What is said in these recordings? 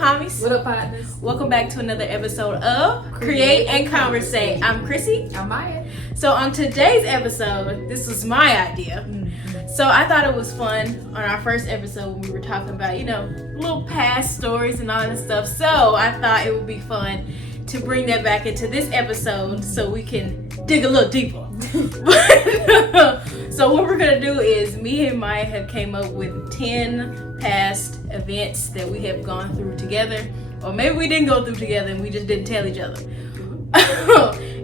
homies? What up, partners? Welcome back to another episode of Create and Conversate. I'm Chrissy. I'm Maya. So on today's episode, this was my idea. So I thought it was fun on our first episode when we were talking about, little past stories and all that stuff. So I thought it would be fun to bring that back into this episode so we can dig a little deeper. So what we're going to do is me and Maya have came up with 10 past events that we have gone through together. Or maybe we didn't go through together and we just didn't tell each other.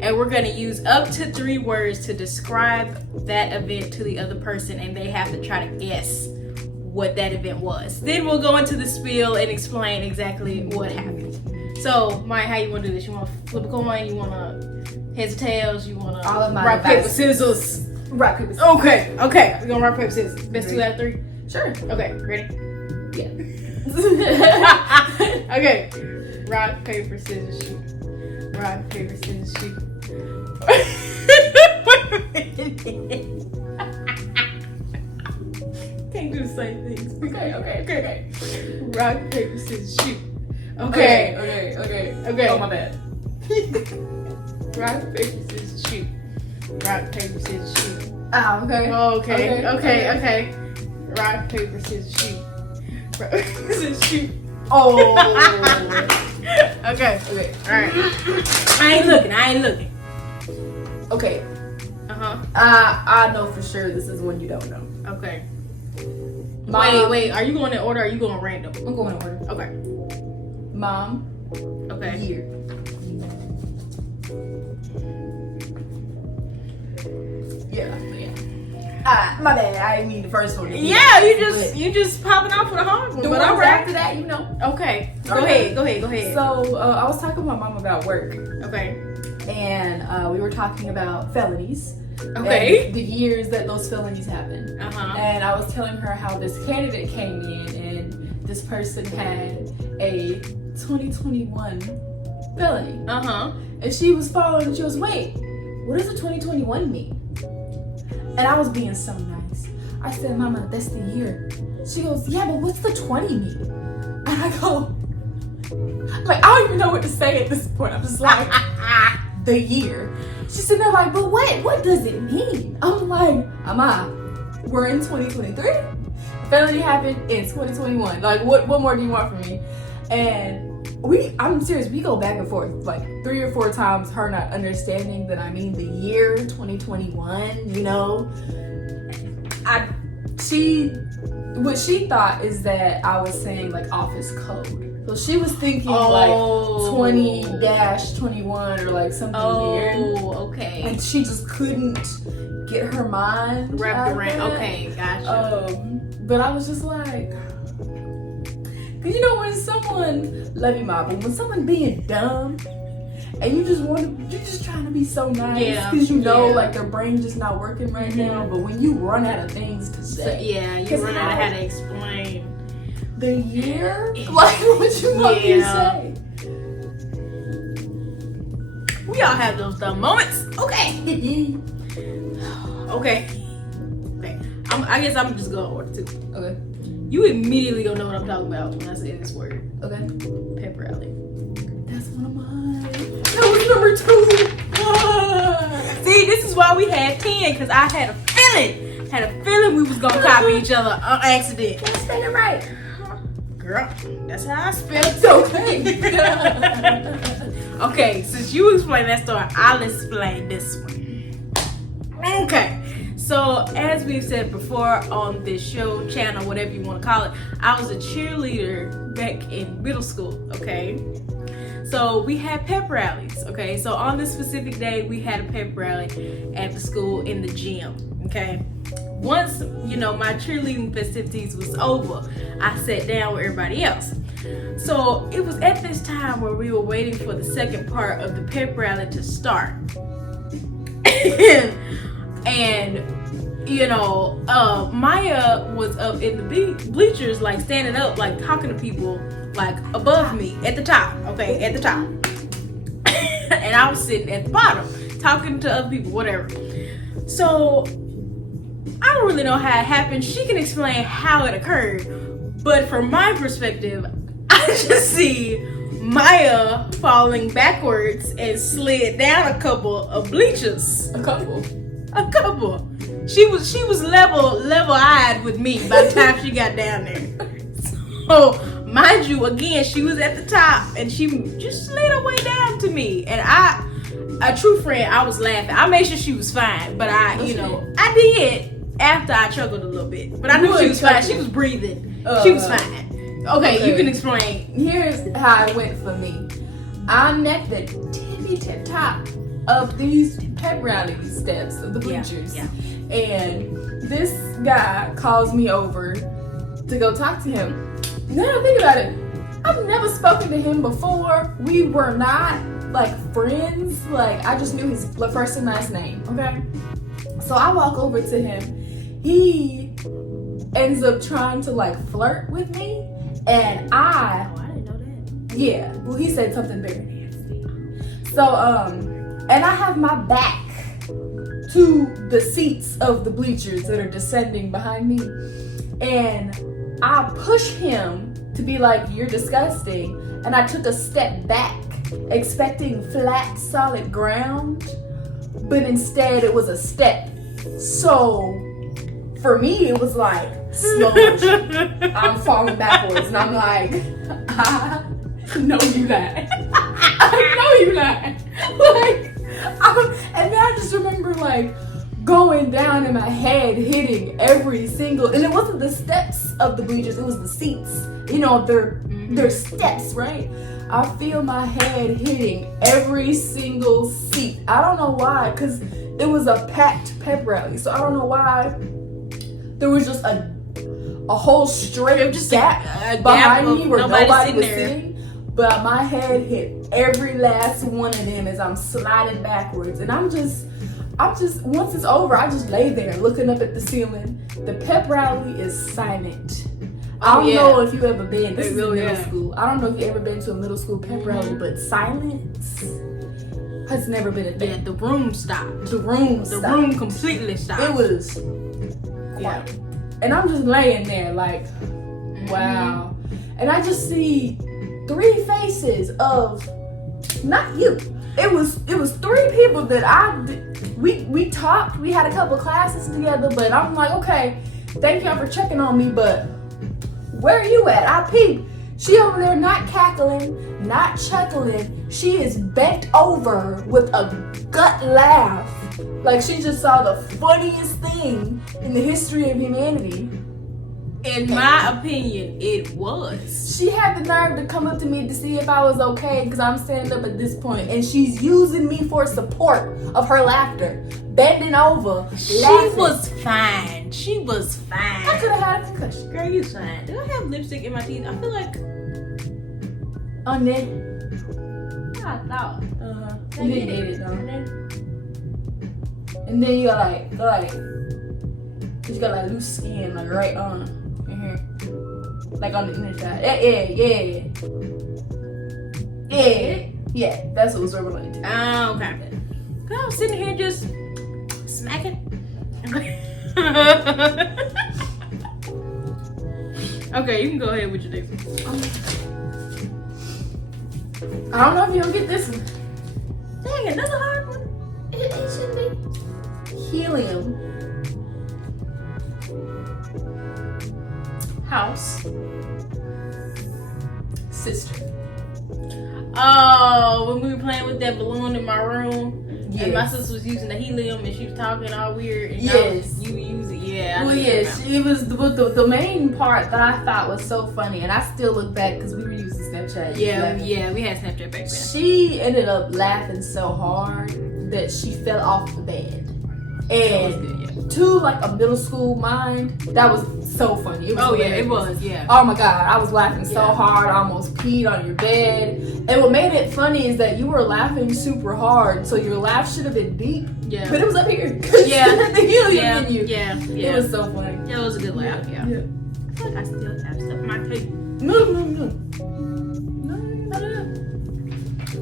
And we're going to use up to 3 words to describe that event to the other person, and they have to try to guess what that event was. Then we'll go into the spiel and explain exactly what happened. So, Maya, how you want to do this? You want to flip a coin? You want to heads or tails? You want to rock, paper, scissors? Rock, paper, scissors. Okay. We're going to rock, paper, scissors. Best 2 out of 3? Sure. Okay, ready? Yeah. Okay. Rock, paper, scissors, shoot. Rock, paper, scissors, shoot. Can't do the same things. Okay. Rock, paper, scissors, shoot. Okay. Oh, my bad. Rock, paper, scissors, shoot. Rock, paper, scissors, shoot. Okay. Rock, paper, scissors, shoot. Rock, paper, scissors, shoot. Oh. Okay. Alright. I ain't looking. Okay. Uh-huh. I know for sure this is one you don't know. Okay. Mom. Wait. Are you going in order or are you going random? I'm going in order. Okay. Mom. Okay. Year. Yeah. My bad. I didn't mean the first one. Yeah, you just popping off with a hard one. The But ones all right. after that, you know. Okay. Go ahead. So I was talking with my mom about work. Okay. And we were talking about felonies. Okay. And the years that those felonies happened. Uh-huh. And I was telling her how this candidate came in and this person had a 2021 felony. Uh-huh. And she was following and she was, wait, what does a 2021 mean? And I was being so nice. I said, Mama, that's the year. She goes, yeah, but what's the 20 mean? And I go, like, I don't even know what to say at this point. I'm just like, the year. She said, they're like, but what does it mean? I'm like, Mama, we're in 2023. The felony happened in 2021. Like, what more do you want from me? And I'm serious, we go back and forth like 3 or 4 times, her not understanding that I mean the year 2021, what she thought is that I was saying like office code. So she was thinking like 20-21 or like something weird. Oh, okay. And she just couldn't get her mind Wrapped around. that. Okay, gotcha. But I was just like, cause when someone, love you, Ma, but when someone being dumb and you're just trying to be so nice, cause like their brain just not working right now. But when you run out of things to say, you run out of how to explain the year, like what you want me to say. We all have those dumb moments. Okay. I guess I'm just going order 2. Okay. You immediately gonna know what I'm talking about when I say this word. Okay. Pep rally. That's one of mine. That was number 2. See, this is why we had 10, because I had a feeling we was gonna copy each other on accident. Can't spell it right. Girl, that's how I spell it. It's okay. Okay, since you explained that story, I'll explain this one. Okay. So, as we've said before on this show, channel, whatever you want to call it, I was a cheerleader back in middle school, okay? So, we had pep rallies, okay? So, on this specific day, we had a pep rally at the school in the gym, okay? Once, my cheerleading festivities was over, I sat down with everybody else. So, it was at this time where we were waiting for the second part of the pep rally to start. And Maya was up in the bleachers, like standing up, like talking to people, like above me at the top, and I was sitting at the bottom, talking to other people, whatever. So I don't really know how it happened. She can explain how it occurred, but from my perspective, I I just see Maya falling backwards and slid down a couple of bleachers. A couple. She was level eyed with me by the time she got down there. So mind you, again, she was at the top and she just slid her way down to me. And a true friend, I was laughing. I made sure she was fine, but I did after I chuckled a little bit. But I knew she was fine. She was breathing. She was fine. Okay, you can explain. Here's how it went for me. I'm at the tippy tip top of these pep rally steps of the bleachers. Yeah. And this guy calls me over to go talk to him. Now think about it. I've never spoken to him before. We were not like friends. Like I just knew his first and last name. Okay. So I walk over to him. He ends up trying to like flirt with me, and I didn't know that. yeah. Well, he said something very nasty. So and I have my back to the seats of the bleachers that are descending behind me, and I push him to be like, you're disgusting. And I took a step back, expecting flat, solid ground, but instead it was a step. So for me, it was like slow motion. I'm falling backwards, and I'm like, I know you not. I know you not. And then I just remember like going down in my head, hitting every single, and it wasn't the steps of the bleachers, it was the seats. You know, they're steps, right? I feel my head hitting every single seat. I don't know why, because it was a packed pep rally. So I don't know why there was just a whole straight gap behind me where nobody was sitting. But my head hit every last one of them as I'm sliding backwards. And I'm just, once it's over, I just lay there looking up at the ceiling. The pep rally is silent. I don't know if you've ever been. This is middle school. I don't know if you've ever been to a middle school pep rally, but silence has never been a thing. Yeah, the room stopped. The room completely stopped. It was quiet. And I'm just laying there like, wow. And I just see 3 faces of, not you. It was 3 people that we talked. We had a couple classes together, but I'm like, okay, thank y'all for checking on me, but where are you at? I peeped. She over there not cackling, not chuckling. She is bent over with a gut laugh. Like she just saw the funniest thing in the history of humanity. In my opinion, it was. She had the nerve to come up to me to see if I was okay because I'm standing up at this point, and she's using me for support of her laughter. Bending over, She laughing. was fine. She was fine. I could have had a concussion. Girl, you fine. Do I have lipstick in my teeth? I feel like On there. I thought. You didn't get it though. And then you got like, you got like loose skin, like right on in here, like on the inner side. Yeah. That's what was related to. Oh, okay. Girl, I was sitting here just smacking. Okay, you can go ahead with your next one. I don't know if you'll get this one. Dang, another hard one. It should be helium. House. Sister. Oh, when we were playing with that balloon in my room, Yes. and my sister was using the helium, and she was talking all weird. And Yes. you use it, yeah. Well, yes, it was the main part that I thought was so funny, and I still look back because we were using Snapchat. Yeah, we had Snapchat back then. She ended up laughing so hard that she fell off the bed. And to like a middle school mind, that was so funny. It was hilarious. It was, yeah. Oh my god, I was laughing so hard, I almost peed on your bed. And what made it funny is that you were laughing super hard, so your laugh should have been deep. Yeah. But it was up here. Yeah. The helium in you. Yeah. It was so funny. It was a good laugh, yeah. Yeah. I feel like I still have stuff in my teeth. No.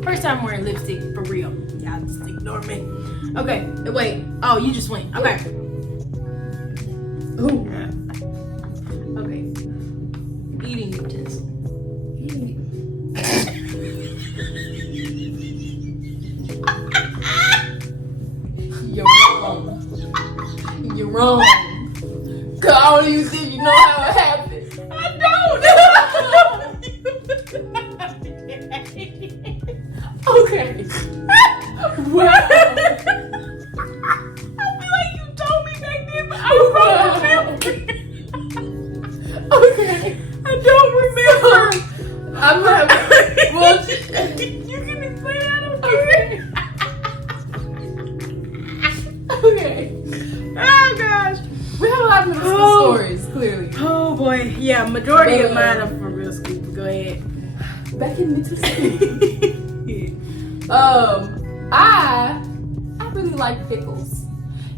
First time wearing lipstick for real. Y'all just ignore me. Okay, wait. Oh, you just went. Okay. Ooh. Okay. Eating utensil. Cause I don't even think you know how it happened. I don't. Okay. Wow. I feel like you told me back then, but I don't remember. Okay. I don't remember. I'm not. Well, You can explain that, okay. Oh gosh. We have a lot of middle school stories, clearly. Oh boy. Yeah, majority of mine are from real school. But go ahead. Back in middle school. I really like pickles,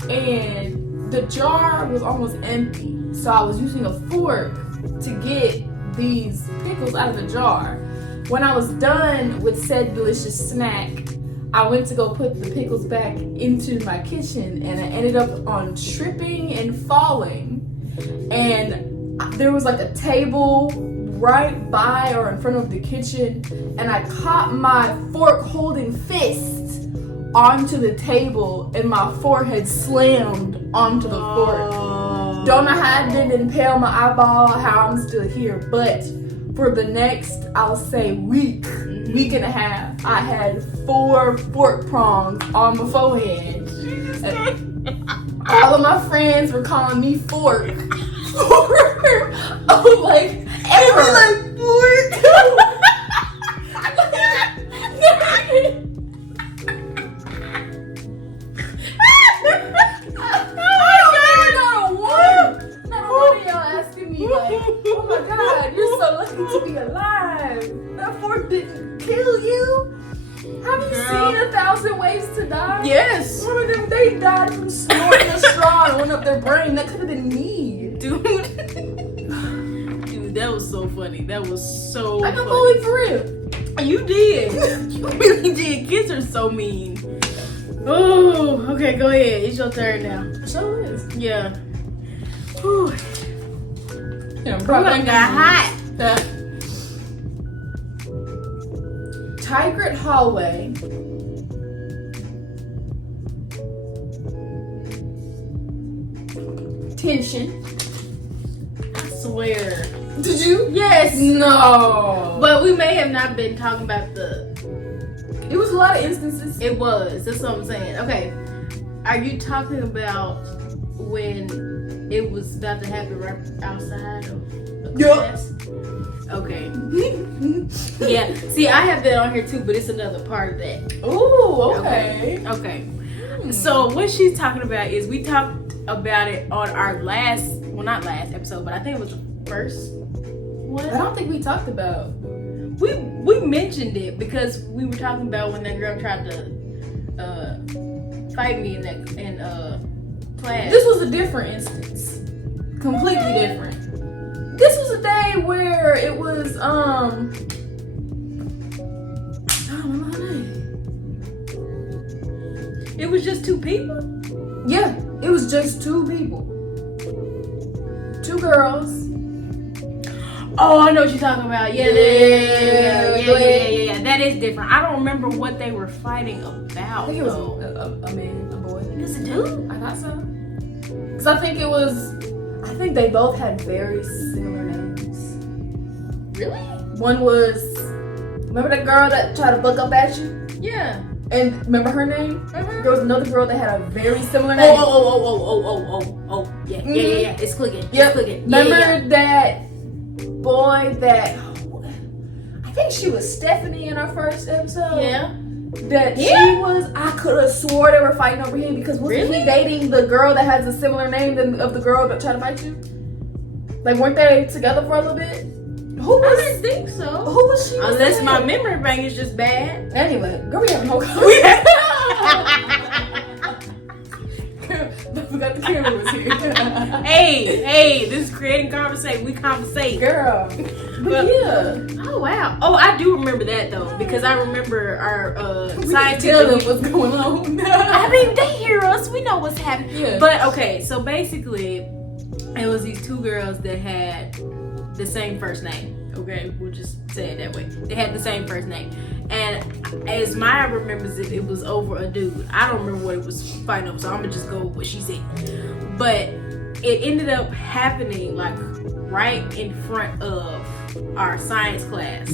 and the jar was almost empty, so I was using a fork to get these pickles out of the jar. When I was done with said delicious snack, I went to go put the pickles back into my kitchen, and I ended up on tripping and falling, and there was like a table right by or in front of the kitchen, and I caught my fork holding fist onto the table, and my forehead slammed onto the fork. Don't know how I didn't impale my eyeball, how I'm still here, but for the next, I'll say week and a half, I had 4 fork prongs on my forehead. All of my friends were calling me Fork. Oh, like, ever. Like, Fork. Not a one of y'all asking me, like, oh my God, you're so lucky to be alive. That fork didn't kill you. Have you seen 1,000 Ways to Die? Yes. One of them, they died from snorting a straw and went up their brain. That could have been me. Dude, that was so funny. That was so I got funny. bullied for real. You did. You really did. Kids are so mean. Oh, okay, go ahead. It's your turn now. So it is. Yeah. Whew. Yeah, Bro, I got hot. Tigert hallway. Tension. I swear. Did you? Yes. No. But we may have not been talking about the. It was a lot of instances. It was. That's what I'm saying. Okay. Are you talking about when it was about to happen right outside of the class? Okay. Yeah. See, I have that on here too, but it's another part of that. Ooh, okay. Okay. So what she's talking about is we talked about it on our not last episode, but I think it was the first one. I don't think we talked about. We mentioned it because we were talking about when that girl tried to fight me in class. This was a different instance. Completely different. This was a day where it was I don't remember her name. It was just 2 people? Yeah, it was just 2 people. 2 girls. Oh, I know what you're talking about. Yeah. That is different. I don't remember what they were fighting about. I think it was a man, a boy. It was a dude? I thought so. Because I think they both had very similar names. Really? One was, remember that girl that tried to buck up at you? Yeah. And remember her name? Mm-hmm. There was another girl that had a very similar name. Oh. Yeah. It's clicking. Yep. It's clicking. Remember that boy that, I think she was Stephanie in our first episode? Yeah. That she was, I could have swore they were fighting over him because wasn't he dating the girl that has a similar name of the girl that tried to fight you? Like, weren't they together for a little bit? Who I was? didn't think so. Who was she? Unless my memory bank is just bad. Anyway, girl, we having no I forgot the camera was here. Hey, this is creating conversation. We conversate. Girl. But yeah. Oh wow. Oh, I do remember that though because I remember our We science can tell teacher. them what's going on. I mean, they hear us. We know what's happening. Yeah. But okay, so basically, it was these 2 girls that had the same first name. Okay, we'll just say it that way. They had the same first name, and as Maya remembers it, it was over a dude. I don't remember what it was fighting over, so I'm gonna just go with what she said. But it ended up happening like right in front of our science class.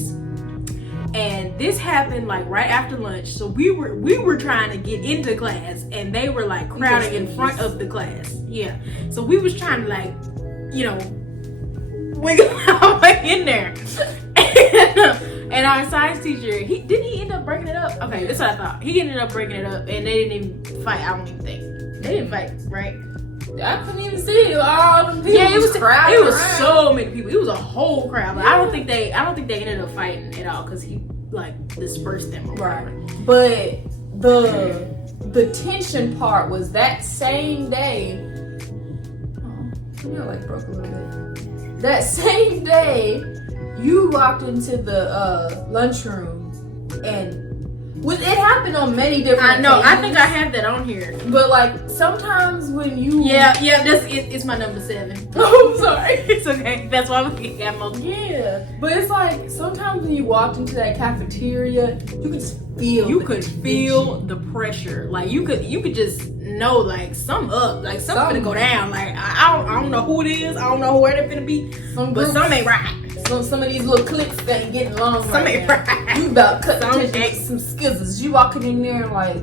And this happened like right after lunch. So we were trying to get into class, and they were like crowding in front of the class. Yeah. So we was trying to like, you know, wiggle our way in there. And our science teacher, he end up breaking it up. Okay, that's what I thought. He ended up breaking it up, and they didn't even fight. I don't even think they didn't fight, right? I couldn't even see all them people. Yeah, it was crowded. It was around. so many people. It was a whole crowd. But I don't think they ended up fighting at all because he like dispersed them. Or Right. whatever. But the tension part was that same day. Oh, your leg broke a little bit. That same day, you walked into the lunchroom, and it happened on many different. I know. I occasions. think I have that on here. But like sometimes when you Yeah. It's my number 7. Oh, I'm sorry. It's okay. That's why we got most. Yeah, but it's like sometimes when you walked into that cafeteria, you could just feel. You the could tension. feel the pressure. Like you could just know like something up. Like something finna go down. Like I don't know who it is. I don't know where they're finna be. Some But groups, some ain't right. some of these little cliques that ain't getting along Some right ain't now. right. You about cut Some tension ain't- with some skizzles. You walking in there like,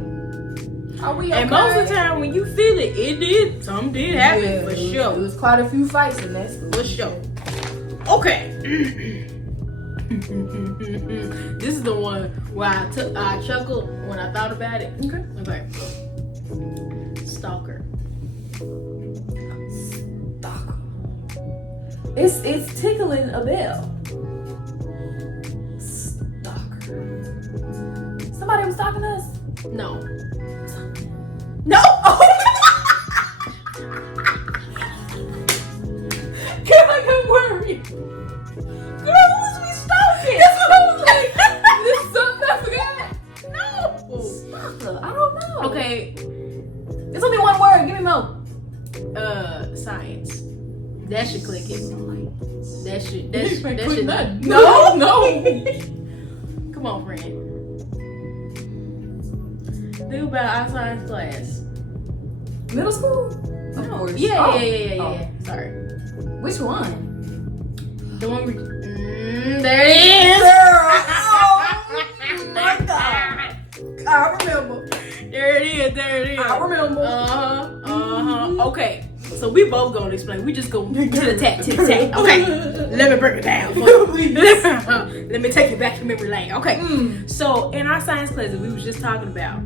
are we okay? And most of the time when you feel it, something did happen for It sure. was quite a few fights in that school. For sure. Okay. This is the one where I chuckled when I thought about it. Okay. Stalker. Stalker. It's tickling a bell. Stalker. Somebody was stalking us. No. No. Girl, I got worried. Girl, who was we stalking? That's what I was like. This is something I forgot. No. Stalker. I don't know. Okay. It's only one word. Give me more. Science. That should click it. That should. No, no. Come on, friend. Do about our science class. Middle school? Of No. course. Yeah. Oh. Sorry. Which one? The one there it is. Oh my God. I remember. There it is. I remember. Okay. So we both gonna explain. We just gonna tit a tat. Okay. Let me break it down for you. Let me take you back to memory lane. Okay. So in our science class, we was just talking about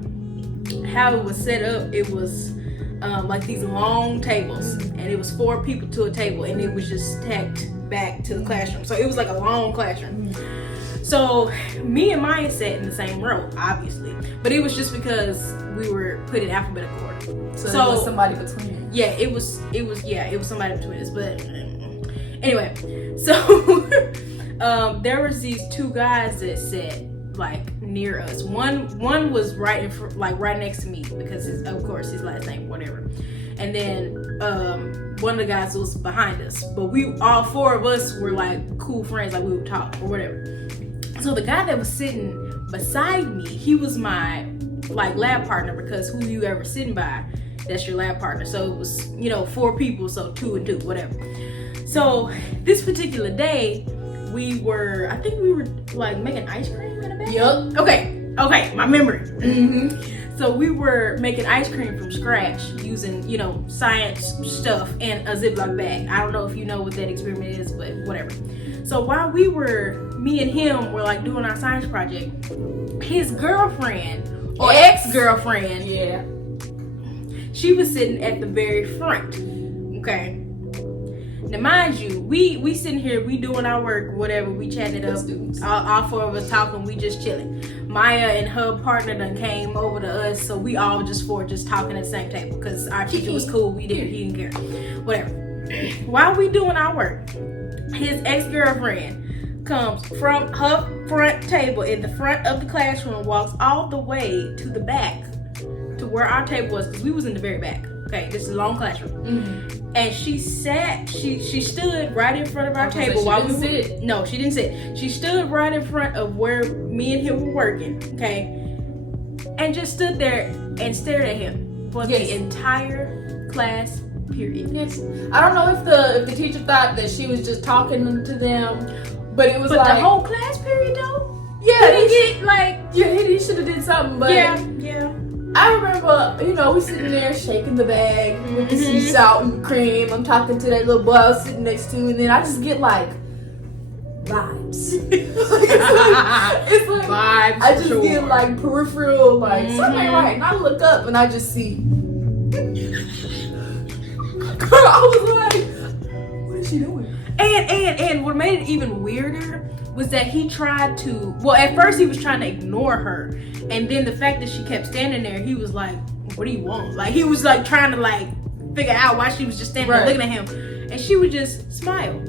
how it was set up. It was like these long tables, and it was 4 people to a table, and it was just stacked back to the classroom. So it was like a long classroom. So me and Maya sat in the same row, obviously, but it was just because we were put in alphabetical order. So there was somebody between you. Yeah, it was somebody between us. But anyway, so there was these 2 guys that sat like near us. One was right in front, like right next to me because of course his last name whatever. And then one of the guys was behind us. But we all 4 of us were like cool friends, like we would talk or whatever. So the guy that was sitting beside me, he was my like lab partner because who you ever sitting by, that's your lab partner. So it was, 4 people, so 2 and 2, whatever. So this particular day, I think we were like making ice cream in a bag. Yup. Okay, my memory. So we were making ice cream from scratch using, science stuff in a Ziploc bag. I don't know if you know what that experiment is, but whatever. So while me and him were like doing our science project, his girlfriend or ex-girlfriend, Yeah. she was sitting at the very front. Okay. Now mind you, we sitting here, we doing our work, whatever, we chatting it up. Students. All 4 of us talking, we just chilling. Maya and her partner done came over to us, so we all just talking at the same table because our teacher was cool. He didn't care. Whatever. While we doing our work, his ex-girlfriend comes from her front table in the front of the classroom, walks all the way to the back to where our table was because we was in the very back. Okay, this is a long classroom. And she stood right in front of our table while we sit. No, she didn't sit. She stood right in front of where me and him were working, okay? And just stood there and stared at him for the entire class Period. Yes. I don't know if the teacher thought that she was just talking to them, but it was But like the whole class period though. yeah, Did he get like? yeah, he should have did something. But Yeah. I remember, we sitting there shaking the bag with the sea salt and cream. I'm talking to that little boy I was sitting next to, and then I just get like vibes. it's like Vibes. I just for get sure. like peripheral, like something ain't right, and I look up and I just see. Girl, I was like, what is she doing? And what made it even weirder was that he tried to. Well, at first he was trying to ignore her, and then the fact that she kept standing there, he was like, "What do you want?" Like he was like trying to like figure out why she was just standing there looking at him, and she would just smile.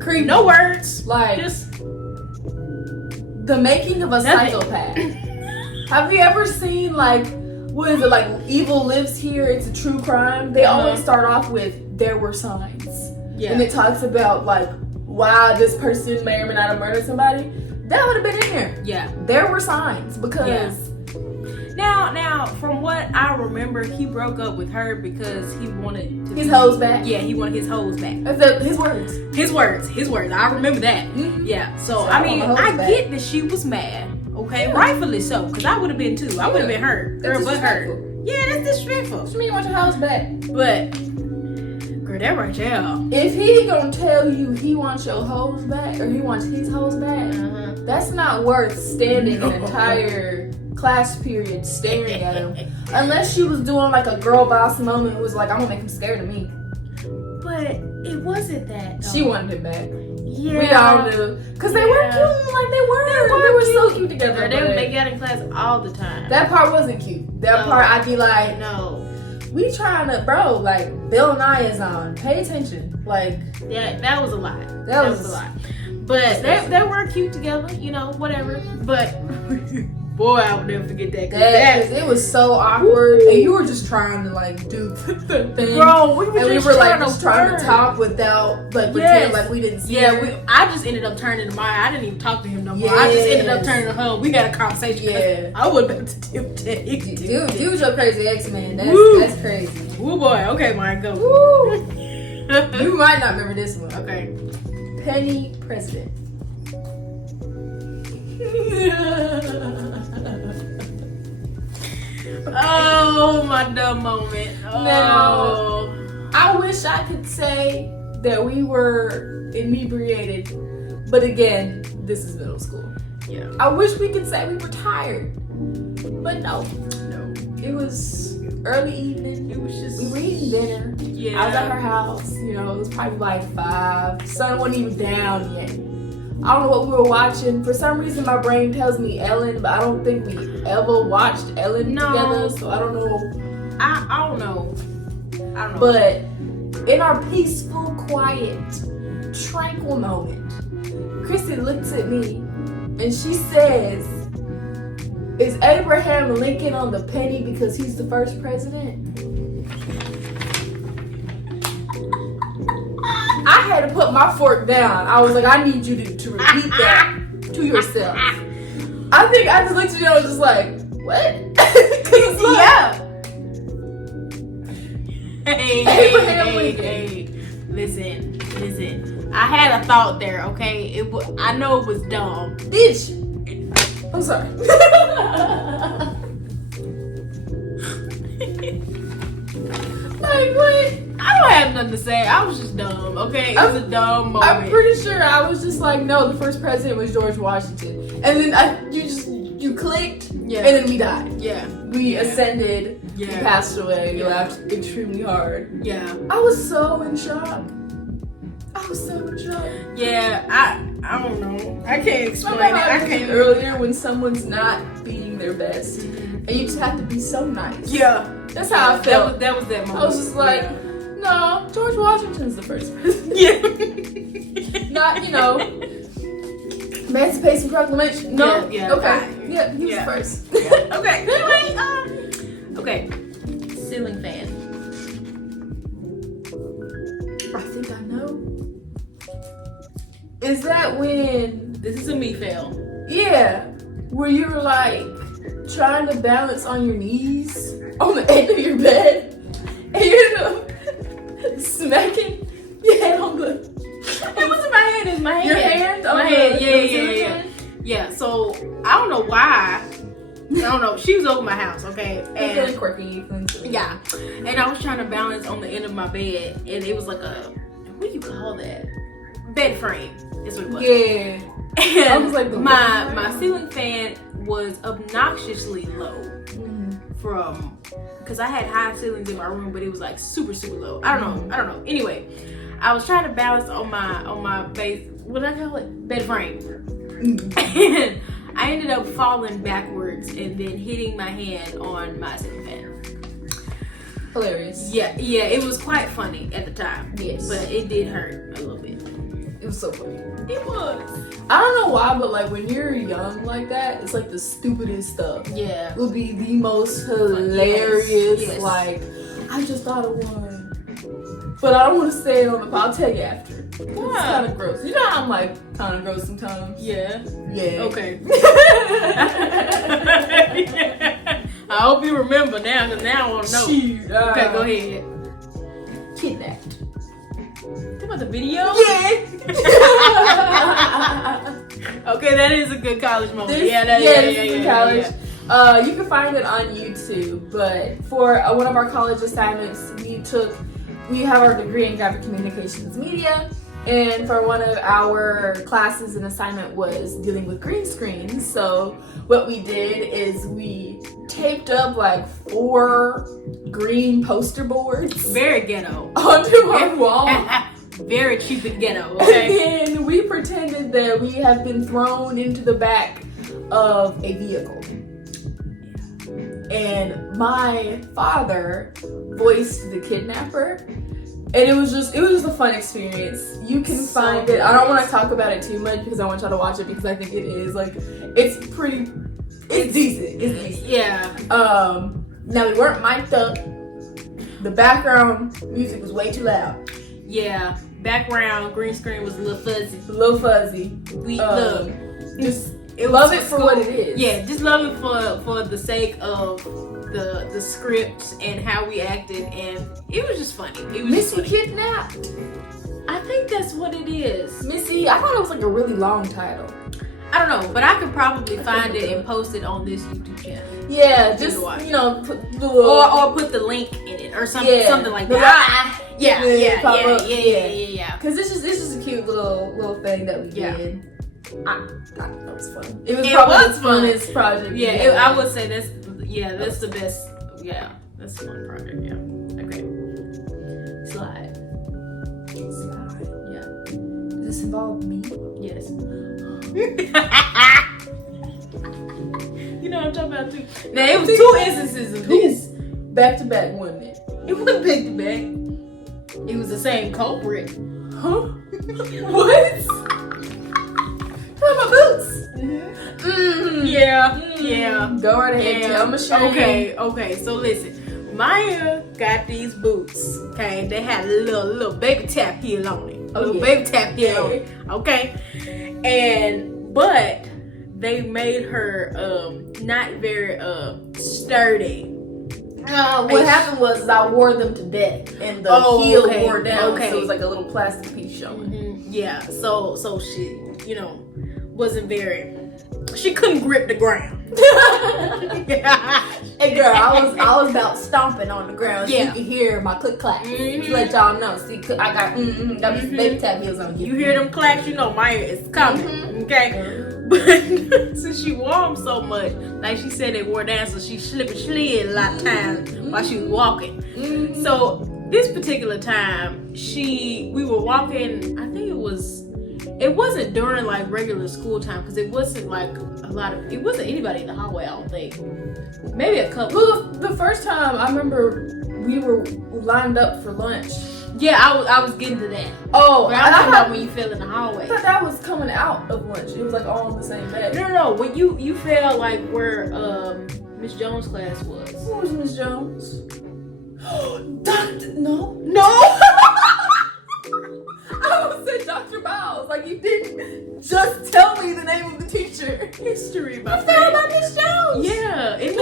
Creepy. No words. Like Just the making of a nothing. psychopath. Have you ever seen like what is it like Evil Lives Here? It's a true crime. They always start off with there were signs. Yeah. And it talks about like why this person may or may not have murdered somebody. That would have been in there. Yeah. There were signs because Now, from what I remember, he broke up with her because he wanted to his hoes back. Yeah, he wanted his hoes back. That's his words. His words. I remember that. Mhm. Yeah. So I I mean, want my hoes I back. get that she was mad. Okay, rightfully so, because I would have been too. I would have been hurt. That's Girl, but hurt. disrespectful. Yeah, that's disrespectful. What you mean you want your house back? But girl, that right there. If he gonna tell you he wants your hoes back or he wants his hoes back, Uh-huh. that's not worth standing an entire class period staring at him. Unless she was doing like a girl boss moment and was like, I'm gonna make him scared of me. But it wasn't that. She wanted him back. Yeah. We all knew. Because they were Yeah. cute like they were. They were so cute together. Girl, but they got in class all the time. that part wasn't cute. That No. part I'd be like, No. we trying to, bro, like Bill Nye is on. Pay attention. Like, Yeah, that was a lot. That was a lot. But they were cute together, whatever. But boy, I would never forget that. 'Cause that, it was so awkward. And you were just trying to like do the thing. bro, we were And we just were like trying just trying to talk without like pretend like we didn't see her. I just ended up turning to Maya. I didn't even talk to him no more. I just ended up Yes. turning to her. We had a conversation. 'Cause Yeah. I was about to do that. Dude was your crazy ex man. Woo. That's crazy. Oh boy. Okay, Maya, go. Woo. You might not remember this one. Okay. Penny President. Oh, my dumb moment. Oh. Now, I wish I could say that we were inebriated, but again, this is middle school. Yeah. I wish we could say we were tired, but no. It was early evening. It was just. We were eating dinner. Yeah. I was at her house. It was probably like 5. Sun wasn't even down yet. I don't know what we were watching. For some reason, my brain tells me Ellen, but I don't think we ever watched Ellen together, so I don't know. I don't know. I don't know. But in our peaceful, quiet, tranquil moment, Chrissy looks at me and she says, "Is Abraham Lincoln on the penny because he's the first president?" I had to put my fork down. I was like, I need you to repeat that to yourself. I think I just looked at you and I was just like, what? 'Cause it's like, yeah. Abraham Hey, Lincoln. hey. Listen. I had a thought there, okay? I know it was dumb. Bitch. I'm sorry. Like, what? I don't have nothing to say. I was just dumb, okay? It was a dumb moment. I'm pretty sure I was just like, no, the first president was George Washington. And then you clicked, Yeah. and then we died. Yeah. We Yeah. ascended, we Yeah. passed away, we Yeah. laughed extremely hard. Yeah. I was so in shock. I was so in shock. Yeah. I don't know. I can't explain it. Remember how I I mentioned can't. earlier when someone's not being their best, and you just have to be so nice. Yeah. That's how I felt. That was that moment. I was just like, no, George Washington's the first president. yeah. Not, Emancipation Proclamation. No. Yeah, Okay. fine. Yeah, he was Yeah. first. Okay. Anyway, okay. Ceiling fan. I think I know. Is that when? This is a me fail. Yeah, where you were like trying to balance on your knees on the edge of your bed, and smacking your head on the. It wasn't my hand, it was my hand. Your hand? My hand, yeah. Yeah, so I don't know why. I don't know. She was over my house, okay? And feeling quirky. Yeah. And I was trying to balance on the end of my bed, and it was like a, what do you call that? Bed frame is what it was. Yeah. And I was like, my ceiling fan was obnoxiously low from, because I had high ceilings in my room, but it was like super, super low. I don't know. Anyway, I was trying to balance on my base, what did I call it? Bed frame. And I ended up falling backwards and then hitting my hand on my ceiling fan. Hilarious. Yeah, it was quite funny at the time. Yes. But it did hurt a little bit. It was so funny. It was. I don't know why, but like when you're young like that, it's like the stupidest stuff. Yeah. Will be the most hilarious. Yes. Like, I just thought of one. But I don't want to say it on the podcast. I'll tell you after. It's kind of gross. You know how I'm like kind of gross sometimes? Yeah. Yeah. Okay. I hope you remember now, because now I want to know. Shoot, Okay, go ahead. Kidnapped. Talk about the video? Yeah. Okay, that is a good college moment. This is in college. You can find it on YouTube, but for one of our college assignments, we have our degree in graphic communications media, and for one of our classes, an assignment was dealing with green screens. So what we did is we taped up like 4 green poster boards Very ghetto. onto our wall. Very cheap and ghetto, okay? And then we pretended that we have been thrown into the back of a vehicle. And my father voiced the kidnapper. And it was just a fun experience. You can find it. I don't want to talk about it too much because I want y'all to watch it, because I think it is like, it's decent. It's decent. Yeah. Now we weren't mic'd up. The background music was way too loud. Yeah. Background green screen was a little fuzzy. A little fuzzy. We look. Just It love was it for what it is. Yeah, just love it for the sake of the script and how we acted, and it was just funny. It was Missy just funny. Kidnapped. I think that's what it is. Missy, I thought it was like a really long title. I don't know, but I could probably find it and post it on this YouTube channel. Yeah, For you just to watch. put the little Or put the link in it or something something like that. Yeah. Cause this is a cute little thing that we did. I thought that was fun. It was probably the funnest project. Yeah, I would say that's the best. Yeah, that's the one project. Yeah. Okay. Slide. Yeah. Does this involve me? Yes. You know what I'm talking about too. Now it was 2 instances of this. Back to back, wasn't it? It wasn't back to back. It was the same culprit. Huh? What? What about boots? Yeah. Go right ahead. Tell Michelle. Okay. So listen, Maya got these boots. Okay, they had a little baby tap heel on it. Baby tap heel on it. Okay, but they made her not very sturdy. What happened was I wore them to death, and the heel wore down, so it was like a little plastic piece showing. Yeah, so she, wasn't very. She couldn't grip the ground. Hey girl, I was about stomping on the ground. So you could hear my click clack. To let y'all know. See, I got baby tap heels on. You hear them clacks, Maya is coming. Okay. But since she wore them so much, like she said, they wore down, so she slid a lot of times while she was walking. So this particular time, we were walking. I think it wasn't during like regular school time, because it wasn't like it wasn't anybody in the hallway. I don't think. Maybe a couple. Well, the first time I remember we were lined up for lunch. Yeah, I was getting to that. Oh, but I'm talking about when you fell in the hallway. I thought that was coming out of lunch. It was like all on the same day. No. When you fell like where Miss Jones' class was. Who was Miss Jones? No. No. I almost said Dr. Bowles. was like, you didn't just tell me the name of the teacher. History, my Tell friend. about Miss Jones. Yeah, in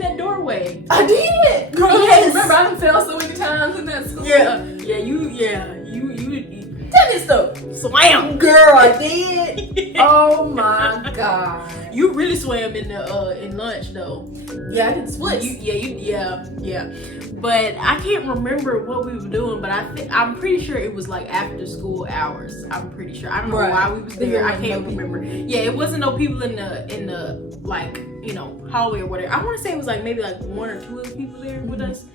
that doorway. I did. Girl, Yes. remember I fell so many times in that school. You Tell me stuff. swam. Girl, I did. Oh my god. You really swam in the in lunch though. Yeah, I did splits. Yeah. But I can't remember what we were doing. But I'm pretty sure it was like after school hours. I'm pretty sure. I don't know Right. why we was there. I can't No people. remember. Yeah, it wasn't no people in the like hallway or whatever. I want to say it was like maybe like one or two other people there with us.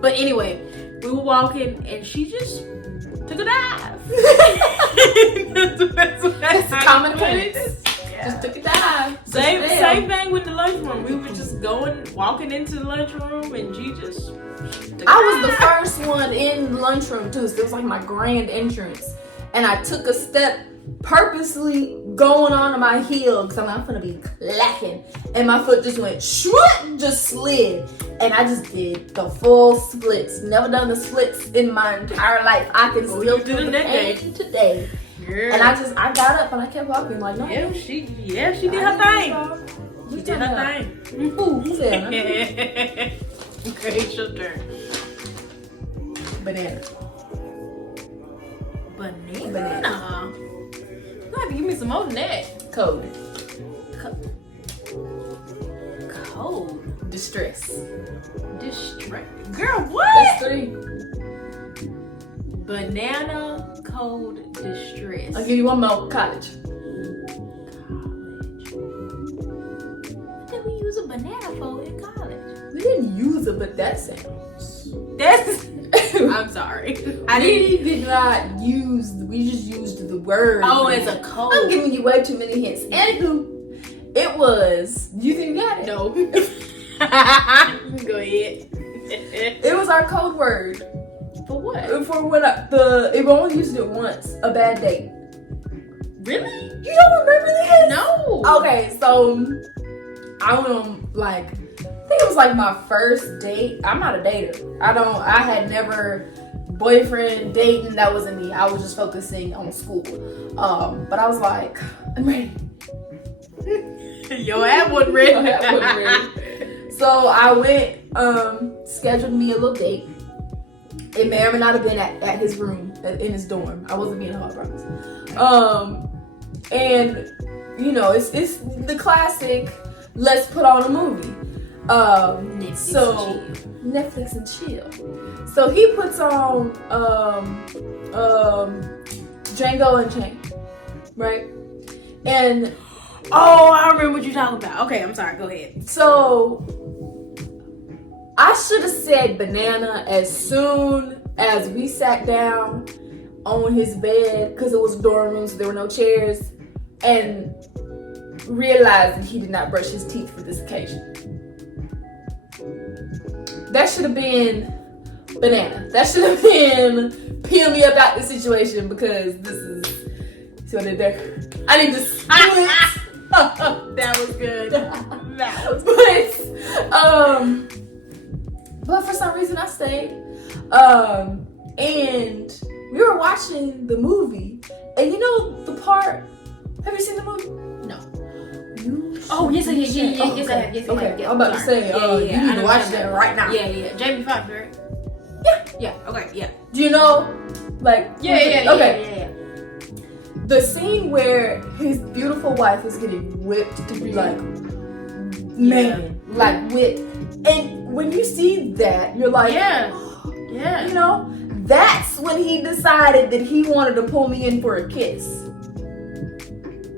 But anyway, we were walking and she just took a dive. That's a common place. occurrence. Just took a dive. Same thing with the lunchroom. We were just walking into the lunchroom, and she just. took a I was the dive. first one in the lunchroom too, so it was like my grand entrance. And I took a step purposely going onto my heel because I'm gonna be clacking. And my foot just went shwoop, just slid. And I just did the full splits. Never done the splits in my entire life. I can still you did do it the that day. pain today. Girl. And I got up and I kept walking like, no. Yeah, she did her thing. She did her thing. Ooh, who's that? Okay, it's your turn. Banana. Banana. You have to give me some more than that. Code. Cold. Distress. Distress. Girl, That's what? 3. Banana cold distress. I'll give you one more. College. College. What did we use a banana for in college? We didn't use it, but that sounds. That's. I'm sorry. We did not use. We just used the word. Oh, it's a cold. I'm giving you way too many hints. Anywho, it was. You think you got it? No. Go ahead. It was our code word For what? for when we only used it once. A bad date. Really? You don't remember this? No. Okay, so I went on like I think it was like my first date. I'm not a dater. I had never boyfriend dating. That wasn't me. I was just focusing on school. But I was like, I'm ready. Your ass wasn't ready. Your ass wasn't ready. So I went, scheduled me a little date. It may or may not have been at his room, in his dorm. I wasn't being hard, I promise. And you know, it's the classic. Let's put on a movie. Netflix and chill. So he puts on Django Unchained, right? And Oh, I remember what you're talking about. Okay, I'm sorry. Go ahead. so I should have said banana as soon as we sat down on his bed because it was a dorm room, so there were no chairs, and realized that he did not brush his teeth for this occasion. That should have been banana. That should have been peel me up out the situation because this is. See what I did there? I need to split. That was good. That was But for some reason I stayed. And we were watching the movie, and you know the part. Have you seen the movie? No. Oh yes, I have. Yes, I okay. have. Okay, I'm about to say, you need to watch that right now. Yeah. Jamie Foxx, right? Yeah. Okay. Yeah. Do you know, like? Okay. Yeah. The scene where his beautiful wife is getting whipped to be like, man, like whipped, and when you see that, you're like, Yeah. You know, that's when he decided that he wanted to pull me in for a kiss.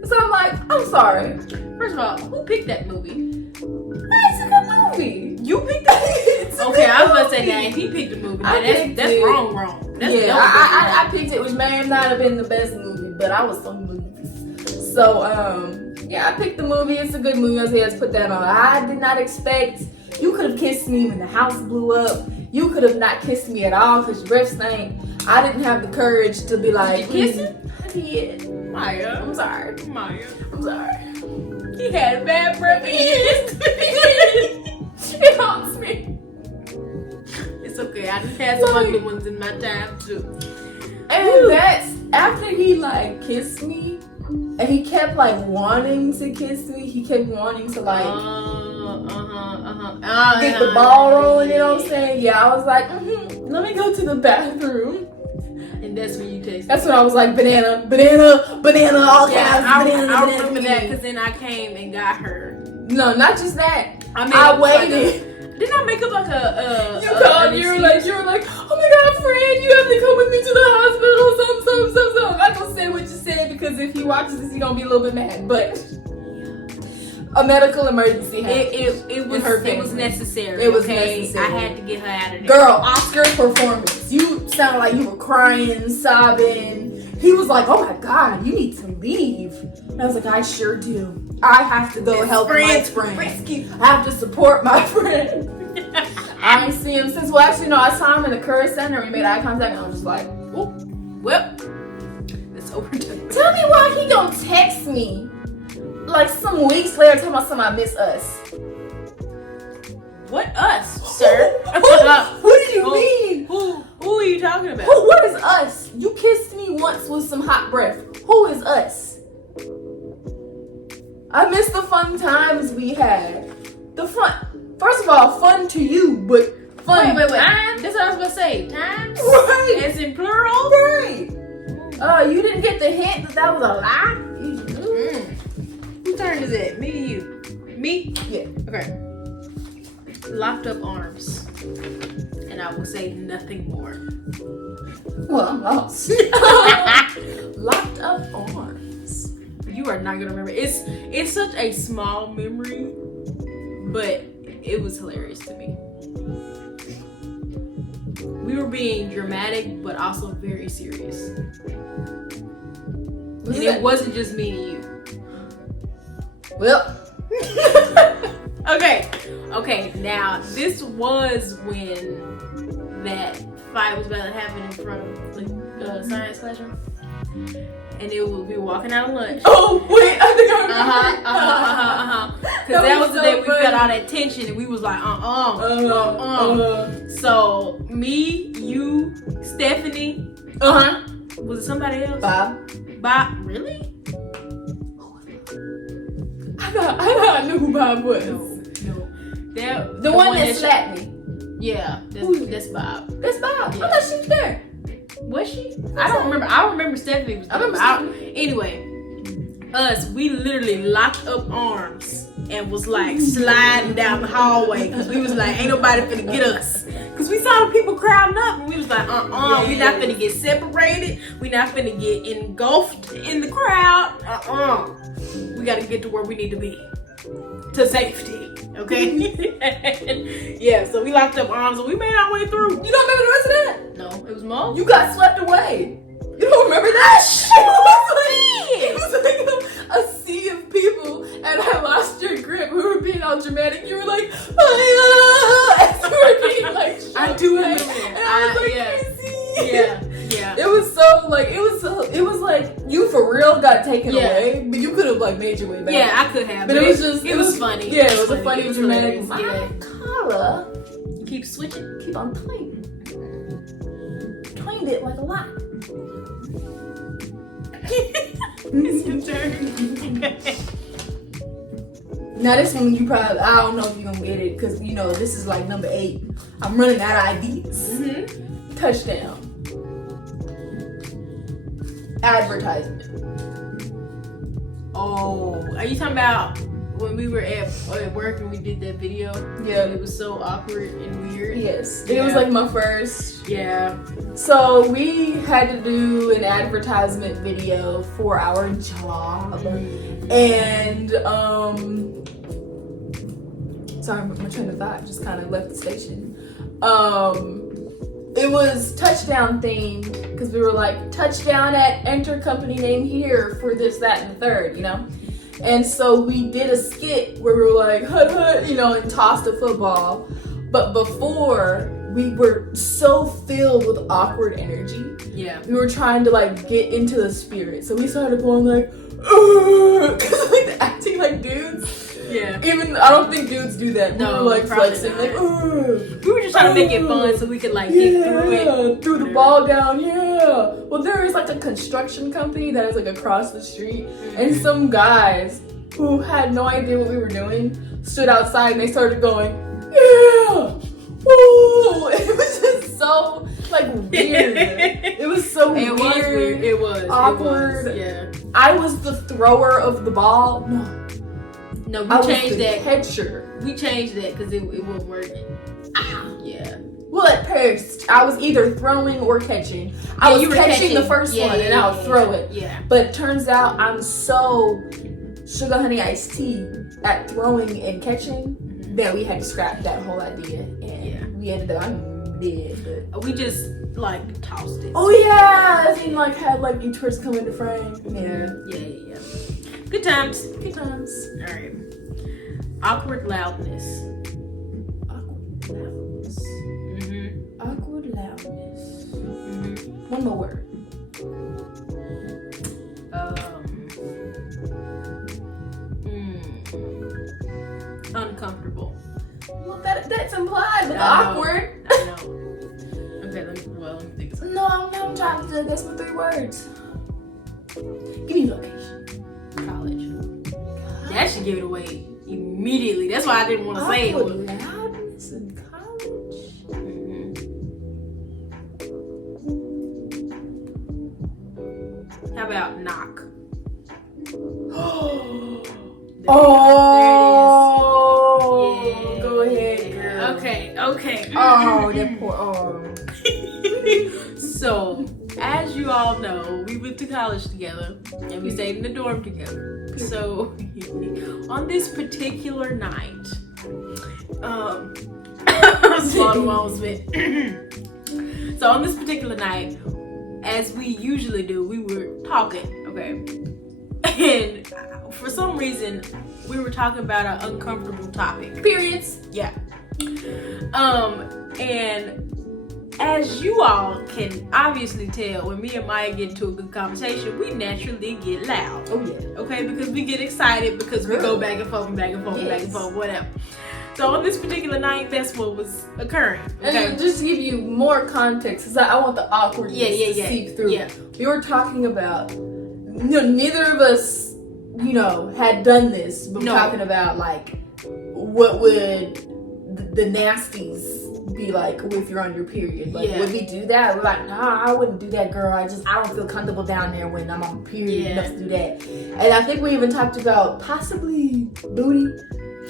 So I'm like, I'm sorry. First of all, who picked that movie? It's a good movie. You picked it. Okay, I was about to say that if he picked the movie, I then picked that's it. wrong. That's Yeah, that was I picked it, which may not have been the best movie, but I was some movies. So, yeah, I picked the movie. It's a good movie. I said, let's put that on. I did not expect. You could have kissed me when the house blew up. You could have not kissed me at all because your breath stank. I didn't have the courage to be like, Did you kiss him? I did. Maya. I'm sorry. Maya. I'm sorry. He had bad breath. It haunts me. It's okay. I just had some ugly ones in my time too. And that's after he like kiss me, and he kept like wanting to kiss me. He kept wanting to like get the ball rolling. You know what I'm saying? Yeah, I was like, let me go to the bathroom. And that's when you texted. That's when I was like, banana, banana, banana, all kinds of banana. I remember that because then I came and got her. No, not just that. I waited. Didn't I make up like you called, you were like, oh my god, friend, you have to come with me to the hospital, something. I'm not gonna say what you said because if he watches this, he's gonna be a little bit mad. But a medical emergency happened. It was necessary. It was necessary. necessary. I had to get her out of there. Girl, Oscar performance. You sounded like you were crying, sobbing. He was like, oh my god, you need to leave. And I was like, I sure do. I have to go help my friend. Rescue. I have to support my friend. I ain't seen him since, well, actually, no, I saw him in the Curry Center. We made eye contact, and I was just like, oh, well, it's over. Tell me why he gonna text me like some weeks later talking about something I miss us. What us, sir? Who do you mean? Who are you talking about? What is us? You kissed me once with some hot breath. Who is us? I miss the fun times we had. The fun. First of all, fun to you, but fun. Wait. Time? That's what I was gonna say. Times? Right. As in plural? Right. You didn't get the hint that was a lie? Whose turn is it? Me or you? Me? Yeah. Okay. Locked up arms. And I will say nothing more. Well, I'm lost. Locked up arms. You are not gonna remember. It's such a small memory, but it was hilarious to me. We were being dramatic, but also very serious. And it wasn't just me and you. Well. Okay. Now this was when that fight was about to happen in front of the science classroom, and we were walking out of lunch. Oh wait, I think I remember. Because that was the day we felt all that tension, and we was like, So me, you, Stephanie. Was it somebody else? Bob. Really? I knew who Bob was. No. The one that slapped me. Yeah, that's Bob. That's Bob. Yeah. I thought she was there. Was she? I don't remember. I remember Stephanie was there. Anyway, we literally locked up arms and was like sliding down the hallway because we was like, ain't nobody finna get us. Because we saw the people crowding up and we was like, we not finna get separated. We not finna get engulfed in the crowd. We gotta get to where we need to be. To safety. Okay? Yeah, so we locked up arms and we made our way through. You don't remember the rest of that? No, it was Mo. You got swept away. You don't remember that? It was like a sea of people, and I lost your grip. We were being all dramatic. You were like, as you were being like, I do remember that. And I was like, yeah. It was so like, it was like you for real got taken away, but you could have like made your way back. Yeah, I could have. But it was funny. Yeah, it was a funny dramatic. Yeah. Collar. You keep switching. Keep on tying. Twined it like a lot. It's your turn. Now this one you probably, I don't know if you're gonna get it because you know this is like number 8. I'm running out of ideas. Touchdown. Advertisement. Oh, are you talking about when we were at work and we did that video? Yeah. It was so awkward and weird. Yes. It was like my first. Yeah. So we had to do an advertisement video for our job. And sorry, my train of thought just kind of left the station. It was touchdown themed because we were like, touchdown at enter company name here for this, that, and the third, you know? And so we did a skit where we were like, hut, hut, you know, and tossed a football. But before, we were so filled with awkward energy. Yeah. We were trying to like get into the spirit. So we started going like, because like acting like dudes. Yeah. Even I don't think dudes do that. No, we were like probably flexing, not. like, We were just trying to make it fun so we could like get through it. threw the ball down, yeah. Well, there is like a construction company that is like across the street, and some guys who had no idea what we were doing stood outside and they started going, yeah, woo! It was just so like weird. It was so It weird. was weird. It was Awkward. It was, yeah. I was the thrower of the ball. No, I we was changed the that. catcher. We changed that because it wasn't working. Yeah. Well, at first, I was either throwing or catching. I Yeah, was you were catching the first one, and I would throw it. Yeah. But it turns out I'm so sugar honey iced tea at throwing and catching that we had to scrap that whole idea. And we ended up, I'm dead. But... We just like tossed it. Oh yeah, I think like had like each person come into frame. Yeah. Yeah. Good times. Good times. All right. Awkward loudness. Awkward loudness. Awkward loudness. One more word. Uncomfortable. Well, that's implied with I know. awkward. I know. Okay, let me think of something. No, I'm trying to do this with 3 words. Give me location. College. That should give it away immediately. That's why I didn't want to say it. Awkward loudness in college. How about knock? Oh, Yeah. go ahead, girl. Okay. Oh, that poor. So, as you all know, we went to college together and we stayed in the dorm together. So, on this particular night, so on this particular night, as we usually do, we were talking, okay? And for some reason, we were talking about an uncomfortable topic. Periods. Yeah. And as you all can obviously tell, when me and Maya get into a good conversation, we naturally get loud. Oh yeah. Okay, because we get excited because we go back and forth and back and forth and back and forth, whatever. So on this particular night, that's what was occurring. Okay. And just to give you more context, because I want the awkwardness to seep through. Yeah. We were talking about, neither of us, had done this, but No. we're talking about like, what would the nasties be like if you're on your period? Like, would we do that? We're like, nah, I wouldn't do that, girl. I don't feel comfortable down there when I'm on period enough to do that. And I think we even talked about possibly booty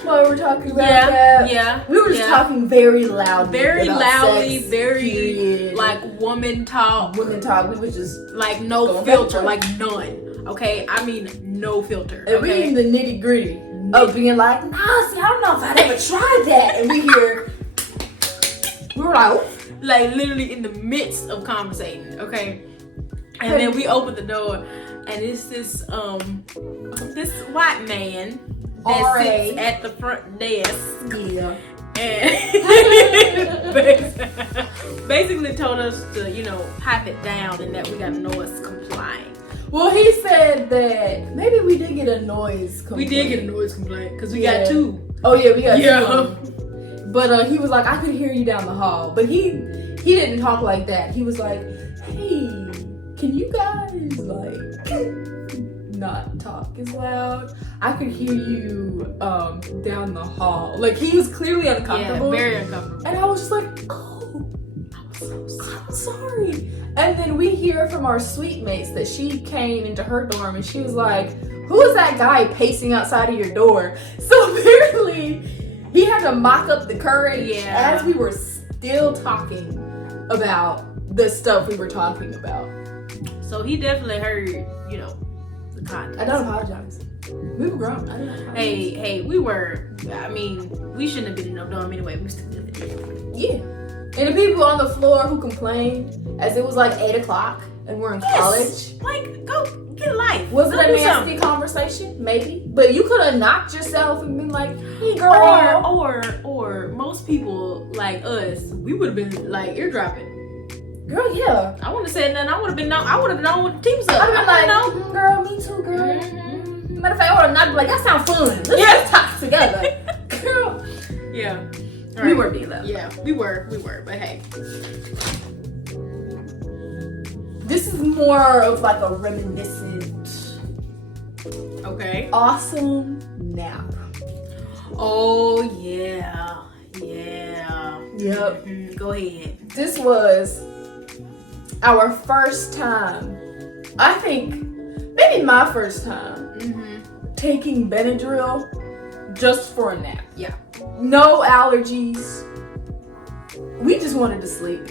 while we were talking about that. Yeah. We were just talking very loudly. Very about loudly, sex, very period, like woman talk. women talk. We was just Like no Going filter, back. like none. Okay? I mean no filter. and we in the nitty gritty of being like, nah, see, I don't know if I'd ever tried that. And we were like, oh. Like literally in the midst of conversating, okay? And then we open the door and it's this white man that R.A. sits at the front desk Yeah. and basically told us to, pipe it down and that we got noise compliant. Well, he said that maybe we did get a noise complaint. We did get a noise complaint because we got 2. Oh yeah, we got Yeah. 2. But he was like, I could hear you down the hall. But he didn't talk like that. He was like, hey, can you guys like not talk as loud? I could hear you down the hall. Like he was clearly uncomfortable. Yeah, very uncomfortable. And I was just like, oh, I'm sorry. And then we hear from our suite mates that she came into her dorm and she was like, who is that guy pacing outside of your door? So apparently he had to mock up the courage as we were still talking about the stuff we were talking about. So he definitely heard, the context. I don't apologize. We were grown. I don't apologize. Hey, we shouldn't have been in no dorm anyway. We still living there. Yeah. And the people on the floor who complained as it was like 8 o'clock and we're in college. Like, go get life. Was it Go a do nasty something. conversation? Maybe. But you could have knocked yourself and been like, hey girl. Or most people like us, we would have been like eardropping. Girl, yeah. I wouldn't have said nothing. I would have known what the team was up. I'd have been I like, know. girl, me too, girl. Mhm. Matter of fact, I would not be like, that sounds fun. Let's talk together. Girl. Yeah. All We right. were being loved. Yeah, we were, but hey. This is more of like a reminiscent, Okay. awesome nap. Oh, yeah. Yeah. Yep. Mhm, go ahead. This was our first time, I think, maybe my first time, Mm-hmm. taking Benadryl just for a nap. Yeah. No allergies. We just wanted to sleep.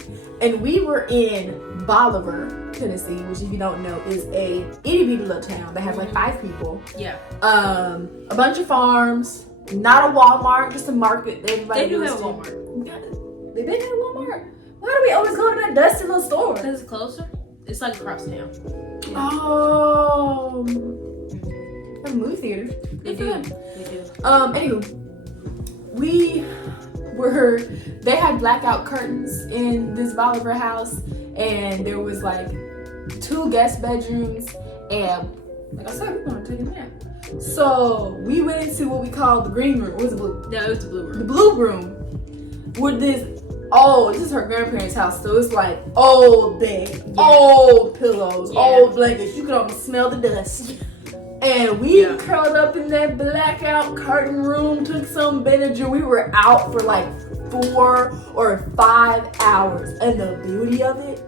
And we were in Bolivar, Tennessee, which if you don't know is a itty bitty little town that has like 5 people. Yeah. A bunch of farms, not a Walmart, just a market that everybody They do goes have a to. Walmart. They didn't have a Walmart. Why do we always go to that dusty little store? Because it's closer. It's like across town. Oh, a movie theater. They Good for do. them. They do. Anywho, they had blackout curtains in this Bolivar house, and there was like 2 guest bedrooms, and like I said, we want to take a nap. So we went into what we call the green room. What was it? No, it was the blue The room. blue room. With this is her grandparents' house, so it's like old bed, old pillows, Yeah. old blankets. You could almost smell the dust. And we Yeah. curled up in that blackout curtain room, took some Benadryl. We were out for like 4 or 5 hours. And the beauty of it,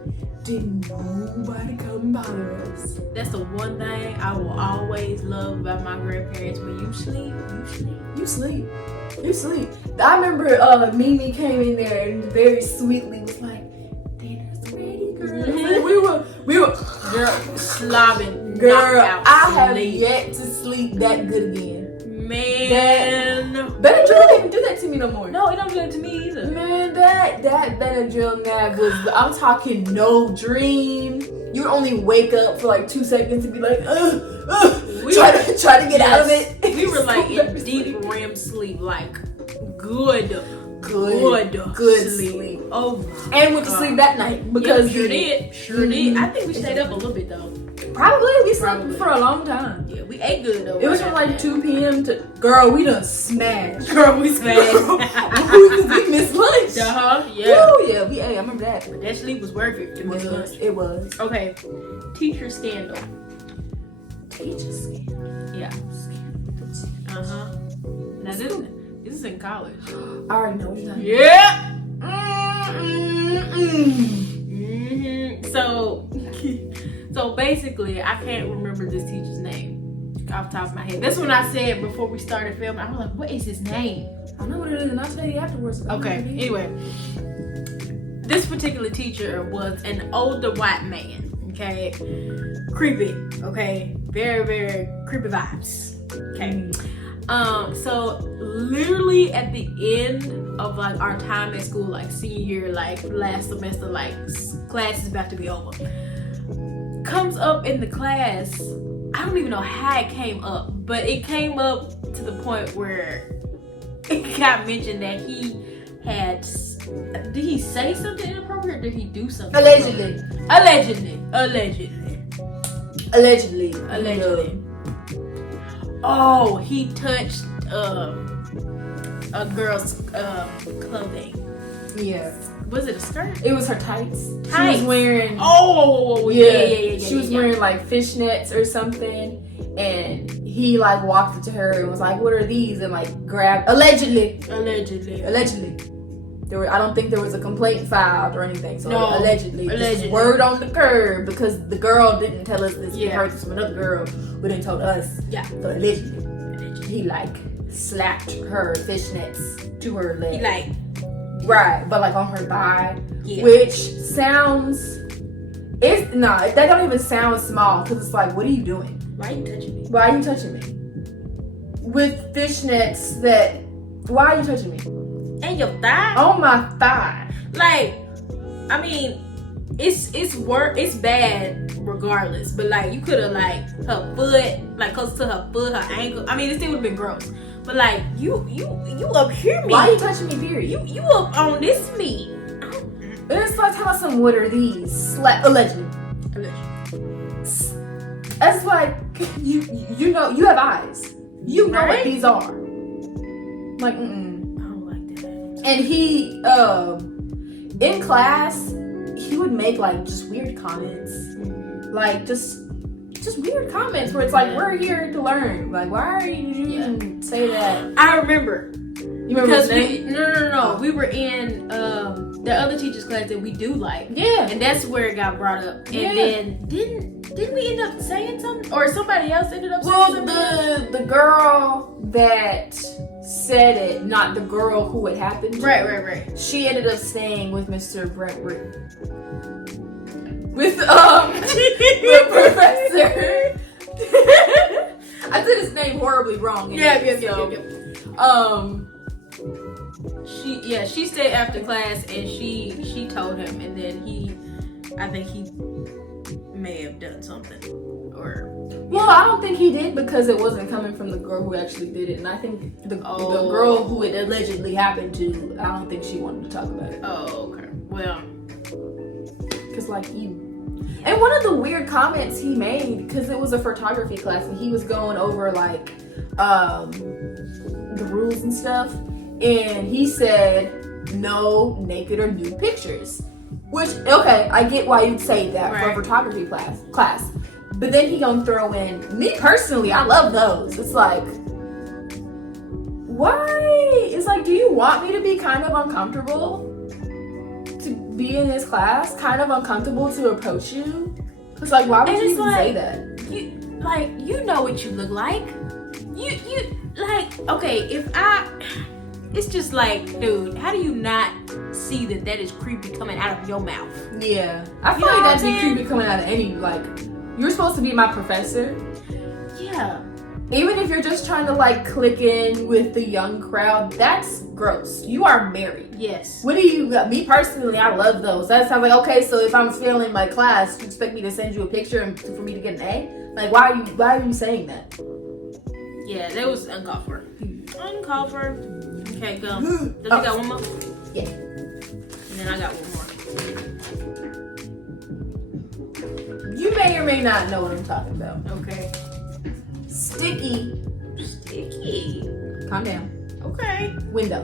didn't nobody come bother us. That's the one thing I will always love about my grandparents. When you sleep, you sleep. You sleep. You sleep. I remember Mimi came in there and very sweetly was like, dinner's ready, girl. And we were Girl, slobbing. girl, knocked out I have sleep. yet to sleep that good again. Man. Benadryl don't even do that to me no more. No, it don't do that to me either. Man, that Benadryl nap was, I'm talking no dream. You would only wake up for like 2 seconds and be like, try to get out of it. We were like in Super deep sleep. REM sleep, like good Good sleep. sleep. Oh my And went to God. sleep that night Yeah, because sure did. Sure did. I think we stayed up a little bit though. Probably we slept Probably. for a long time. Yeah, we ate good though. It was from like 2 p.m. to girl, we done smashed. Girl, we smashed. we missed lunch. Yeah. Woo, yeah, we ate. I remember that. But that sleep was worth it to miss lunch. It was. Okay, teacher scandal. Teacher scandal. Yeah. Now this is in college. I already know what you're talking Yeah. about. So basically, I can't remember this teacher's name off the top of my head. That's when I said before we started filming. I was like, "What is his name?" I know what it is, and I'll tell you afterwards. Okay. Anyway, this particular teacher was an older white man. Okay, creepy. Okay, very very creepy vibes. Okay. So literally at the end of like our time at school, like senior year, like last semester, like class is about to be over, comes up in the class. I don't even know how it came up, but it came up to the point where it got mentioned that he had. Did he say something inappropriate? Or did he do something? Allegedly. Allegedly. Oh, he touched a girl's clothing. Yeah. Was it a skirt? It was her tights. She Tights. was wearing. Oh, yeah. She was wearing like fishnets or something, and he like walked up to her and was like, "What are these?" and like grabbed. Allegedly. I don't think there was a complaint filed or anything. So No. allegedly. Just word on the curb because the girl didn't tell us this. We Yeah. heard this from another girl who didn't told us. Yeah. So allegedly, he like slapped her fishnets to her leg. He like, right, but like on her thigh, yeah. which sounds. That don't even sound small because it's like, what are you doing? Why are you touching me? Why are you touching me? With fishnets that. Why are you touching me? And your thigh? On my thigh. Like, I mean, it's bad regardless. But like, you could have like her foot, like close to her foot, her ankle. I mean, it still would have been gross. But like, you up here me. Why are you touching me, period? You up on this me. And it's like, tell us what are these? Allegedly. That's like, you know, you have eyes. You know what these are. Like, I don't like that. And he, in class, he would make like just weird comments, like just weird comments where it's like, we're here to learn. Like, why are you even say that? I remember. You remember his name? No. We were in the other teacher's class that we do like. Yeah. And that's where it got brought up. And then didn't we end up saying something, or somebody else ended up saying something? Well, the girl that said it, not the girl who it happened to. Right. She ended up staying with Mr. Brentwood. With the professor. I said his name horribly wrong. Yeah. She stayed after class and she told him, and then I think he may have done something, or well, I don't think he did, because it wasn't coming from the girl who actually did it, and I think the girl who it allegedly happened to, I don't think she wanted to talk about it. Oh, okay. Well, because like you. And one of the weird comments he made, because it was a photography class and he was going over like the rules and stuff, and he said no naked or nude pictures, which, okay, I get why you'd say that for a photography class, but then he gonna throw in, me personally, I love those. It's like, why? It's like, do you want me to be kind of uncomfortable to be in this class, kind of uncomfortable to approach you? It's like, why would you even say that? You know what you look like. You like, okay, it's just like, dude, how do you not see that is creepy coming out of your mouth? Yeah, I feel like that'd be creepy coming out of any, like, you're supposed to be my professor. Yeah. Even if you're just trying to like click in with the young crowd, that's gross. You are married. Yes. What do you, me personally, I love those. That sounds like, okay, so if I'm failing my class, you expect me to send you a picture and for me to get an A? Like, why are you saying that? Yeah, that was uncalled for. Uncalled for. Okay, go. Does he got one more? Yeah. And then I got one more. You may or may not know what I'm talking about. Okay. Sticky. Calm down. Okay. Window.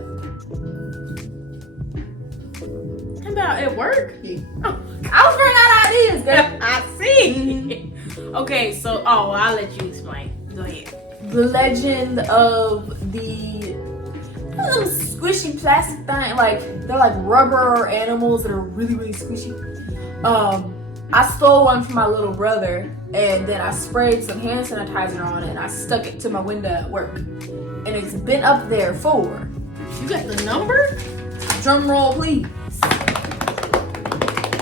How about at work? Yeah. Oh, I was running out of ideas, girl. I see. Okay, so I'll let you explain. Go ahead. The legend of the little squishy plastic thing, like they're like rubber animals that are really, really squishy. I stole one from my little brother, and then I sprayed some hand sanitizer on it, and I stuck it to my window at work. And it's been up there for, you got the number? drum roll please,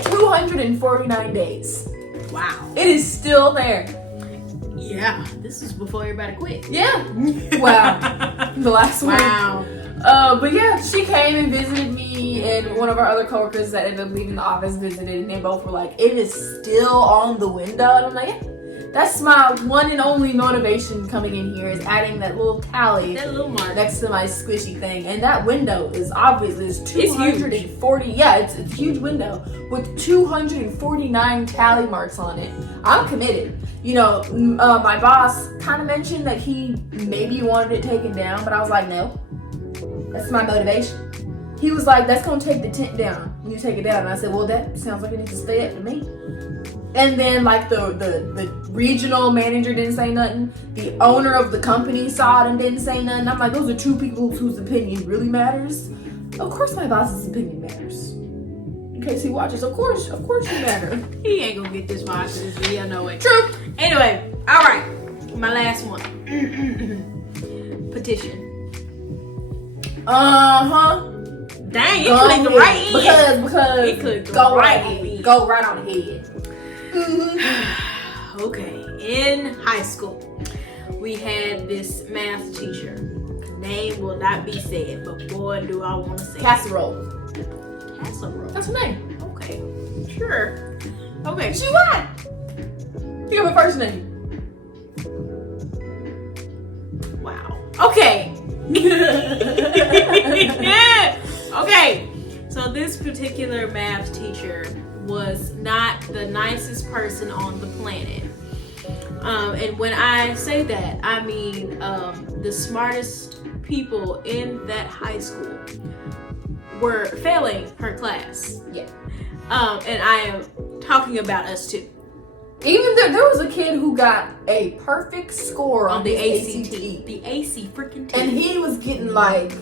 249 days. Wow. It is still there. Yeah, this is before everybody quit. Yeah. Wow. The last one. Wow. But yeah, she came and visited me, and one of our other coworkers that ended up leaving the office visited, and they both were like, it is still on the window. And I'm like, yeah. That's my one and only motivation coming in here, is adding that little tally, that little mark next to my squishy thing. And that window is obviously, it's 240. It's a huge window with 249 tally marks on it. I'm committed. You know, my boss kind of mentioned that he maybe wanted it taken down, but I was like, no. That's my motivation. He was like, that's gonna take the tent down when you take it down. And I said, well, that sounds like it needs to stay up to me. And then like the regional manager didn't say nothing. The owner of the company saw it and didn't say nothing. I'm like, those are two people whose opinion really matters. Of course my boss's opinion matters. In case he watches, of course you matter. He ain't gonna get this far after this video, no way. True. Anyway, all right, my last one. Petition. Dang, you clicked right in. Because It clicked go right right in. Go right on ahead. Okay, in high school, we had this math teacher. Name will not be said, but boy, do I want to say Casserole. Casserole. That's her name. Okay, sure. Okay, She what? Give her first name. wow. Okay. Okay, so this particular math teacher was not the nicest person on the planet. And when I say that, I mean the smartest people in that high school were failing her class. Yeah. And I am talking about us too. Even there was a kid who got a perfect score on the ACT. The AC freaking T. And he was getting like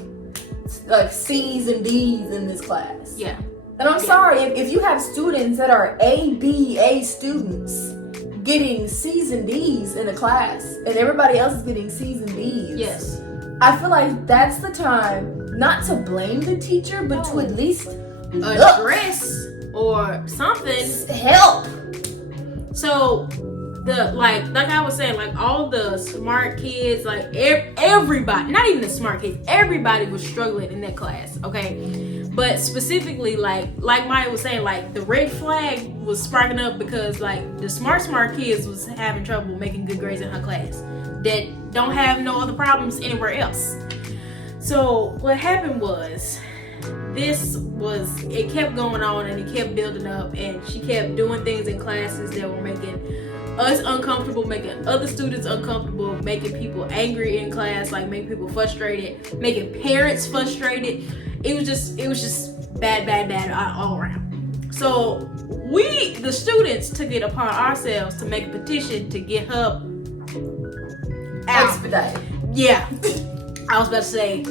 C's and D's in this class. Yeah. And I'm sorry, if you have students that are A students getting C's and D's in a class, and everybody else is getting C's and D's. Yes. I feel like that's the time not to blame the teacher, but to at least address or something. Help. So like I was saying, like all the smart kids, like everybody, not even the smart kids, everybody was struggling in that class, okay? But specifically, like Maya was saying, like the red flag was sparking up because like the smart kids was having trouble making good grades in her class that don't have no other problems anywhere else. So what happened was, it kept going on and it kept building up, and she kept doing things in classes that were making us uncomfortable, making other students uncomfortable, making people angry in class, like making people frustrated, making parents frustrated. It was just bad all around. So the students took it upon ourselves to make a petition to get her out. Expedited. Yeah. I was about to say,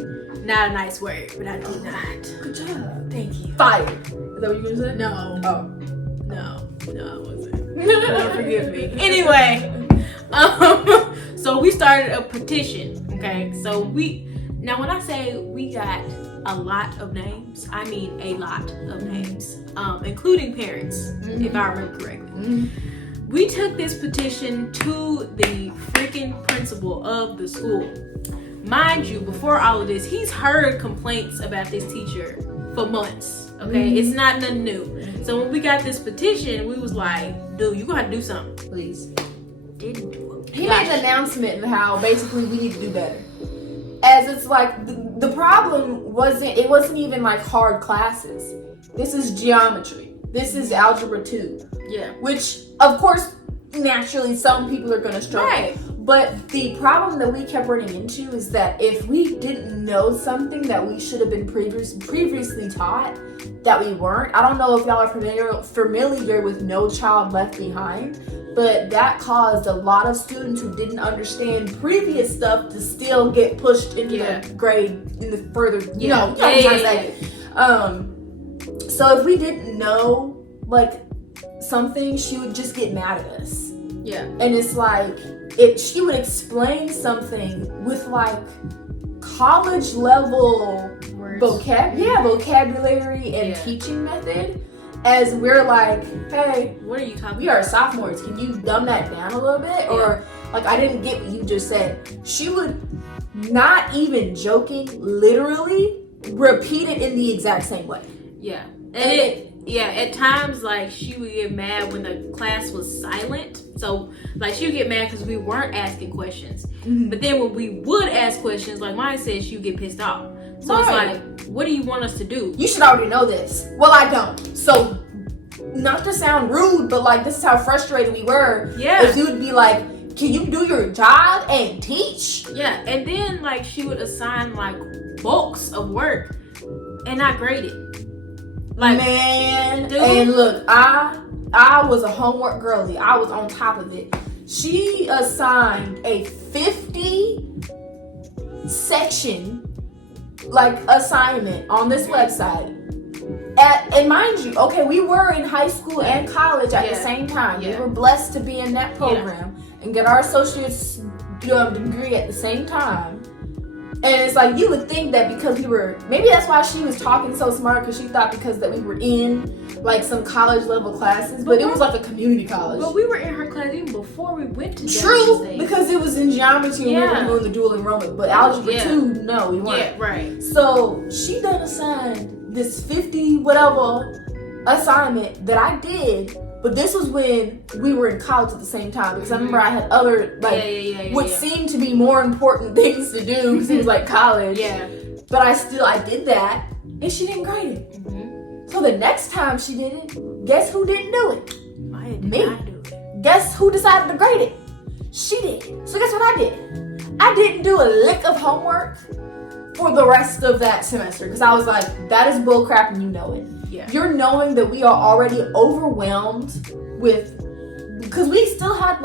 not a nice word, but I did not. Good job. Thank you. Fired. Is that what you were gonna say? No. Oh. No, it wasn't. Lord, forgive me. Anyway, so we started a petition. Okay, so now when I say we got a lot of names, I mean a lot of names, including parents, if I remember correctly. We took this petition to the freaking principal of the school. Mind you, before all of this, he's heard complaints about this teacher for months. Okay, it's not nothing new. So when we got this petition, we was like, dude, you gotta do something. Please. Didn't do it. He made an announcement of how basically we need to do better. As it's like the problem wasn't even like hard classes. This is geometry. This is algebra 2. Yeah. Which of course naturally some people are gonna struggle. Right. But the problem that we kept running into is that if we didn't know something that we should have been previously taught, that we weren't. I don't know if y'all are familiar with No Child Left Behind, but that caused a lot of students who didn't understand previous stuff to still get pushed into the grade in the further. You know what I'm trying to say. So if we didn't know like something, she would just get mad at us. Yeah. And it's like, if she would explain something with like college level vocabulary and teaching method, as we're like, hey, what are you talking we are sophomores, can you dumb that down a little bit? Or like, I didn't get what you just said. She would, not even joking, literally repeat it in the exact same way. Yeah. And at times, like, she would get mad when the class was silent. So, like, she would get mad because we weren't asking questions. But then when we would ask questions, like Maya said, she would get pissed off. So it's like, what do you want us to do? You should already know this. Well, I don't. So, not to sound rude, but like, this is how frustrated we were. Yeah. If you would be like, can you do your job and teach? Yeah. And then, like, she would assign, like, bulks of work and not grade it. Like, man, dude. And look, I was a homework girly. I was on top of it. She assigned a 50 section like assignment on this website. And mind you, okay, we were in high school and college at the same time. We were blessed to be in that program and get our associate's degree at the same time. And it's like, you would think that because we were, maybe that's why she was talking so smart, because she thought because that we were in like some college level classes, but it was like a community college. But we were in her class even before we went to True, because it was in geometry and we were doing the dual enrollment, but algebra 2, no, we weren't. Yeah, right. So she done assigned this 50 whatever assignment that I did. But this was when we were in college at the same time, because I remember I had other, like, what seemed to be more important things to do, because it was like college. Yeah. But I did that, and she didn't grade it. So the next time she did it, guess who didn't do it? I did Me. not do it. Guess who decided to grade it? I did? I didn't do a lick of homework for the rest of that semester because I was like, that is bullcrap and you know it. Yeah. You're knowing that we are already overwhelmed with, because we still had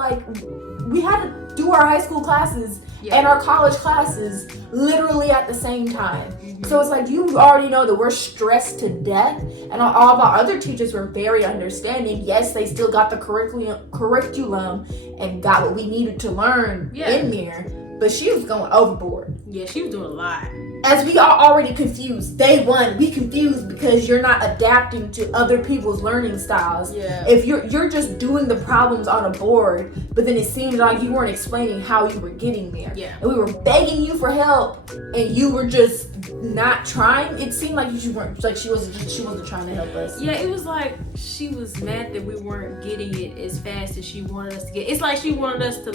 we had to do our high school classes and our college classes literally at the same time. Mm-hmm. So it's like, you already know that we're stressed to death, and all of our other teachers were very understanding. Yes, they still got the curriculum and got what we needed to learn in there, but she was going overboard. Yeah, she was doing a lot. As we are already confused, day one, we confused because you're not adapting to other people's learning styles. Yeah. If you're just doing the problems on a board, but then it seemed like you weren't explaining how you were getting there. Yeah. And we were begging you for help, and you were just not trying. It seemed like you weren't, like she wasn't trying to help us. Yeah, it was like she was mad that we weren't getting it as fast as she wanted us to get. It's like she wanted us to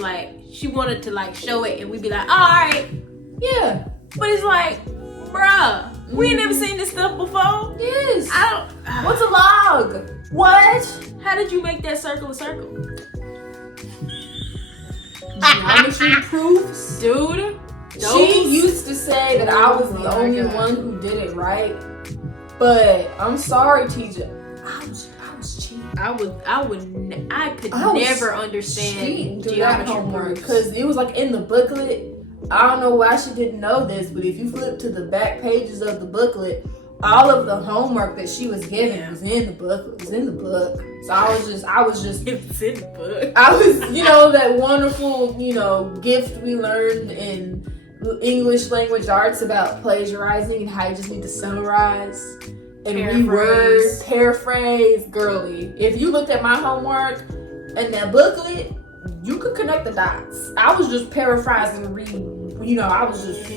show it, and we'd be like, all right. Yeah. But it's like, bruh, we ain't never seen this stuff before. Yes. I don't. What's a log? What? How did you make that circle a circle? Geometry proofs? Dude. She used to say that I was the only one who did it right. But I'm sorry, teacher. I was cheating. I could never understand geometry homework because it was like in the booklet. I don't know why she didn't know this, but if you flip to the back pages of the booklet, all of the homework that she was given was in the booklet. Was in the book. So I was just. It's in the book. I was, that wonderful, gift we learned in English language arts about plagiarizing and how you just need to summarize and reword, paraphrase, girly. If you looked at my homework and that booklet, you could connect the dots. I was just paraphrasing and reading. I was just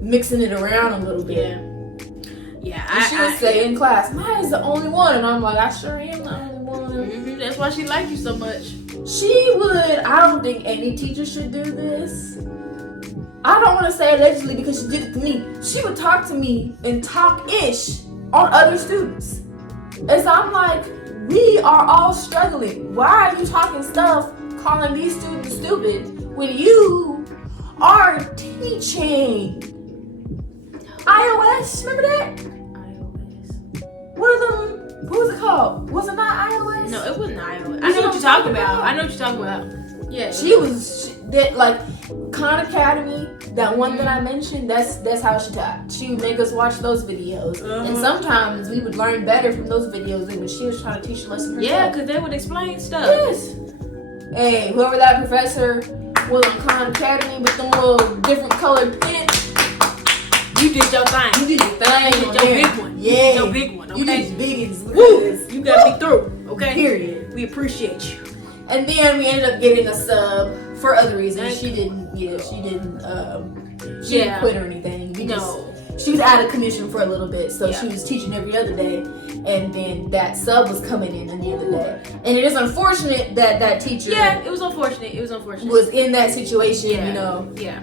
mixing it around a little bit. Yeah. And she would say in class, Maya's the only one. And I'm like, I sure am the only one. Mm-hmm. That's why she liked you so much. She would. I don't think any teacher should do this. I don't want to say allegedly because she did it to me. She would talk to me and talk-ish on other students. And so I'm like, we are all struggling. Why are you talking stuff, calling these students stupid when you are teaching iOS? Remember that? iOS. What was it called? Was it not iOS? No, it wasn't iOS. I know what you're talking about. Yeah. She was like Khan Academy, that one that I mentioned, that's how she taught. She would make us watch those videos. And sometimes we would learn better from those videos than when she was trying to teach a lesson herself. Yeah, because they would explain stuff. Yes. Hey, whoever that professor was in Khan Academy with them little different colored pens. You did your thing. You did your thing. You did your big one. Yeah. Your big one, okay? You did big ones. Woo! You got me through, okay? Period. We appreciate you. And then we ended up getting a sub for other reasons. She didn't quit or anything. She was out of commission for a little bit, so she was teaching every other day, and then that sub was coming in the other day. And it is unfortunate that teacher. Yeah, it was unfortunate. Was in that situation. Yeah.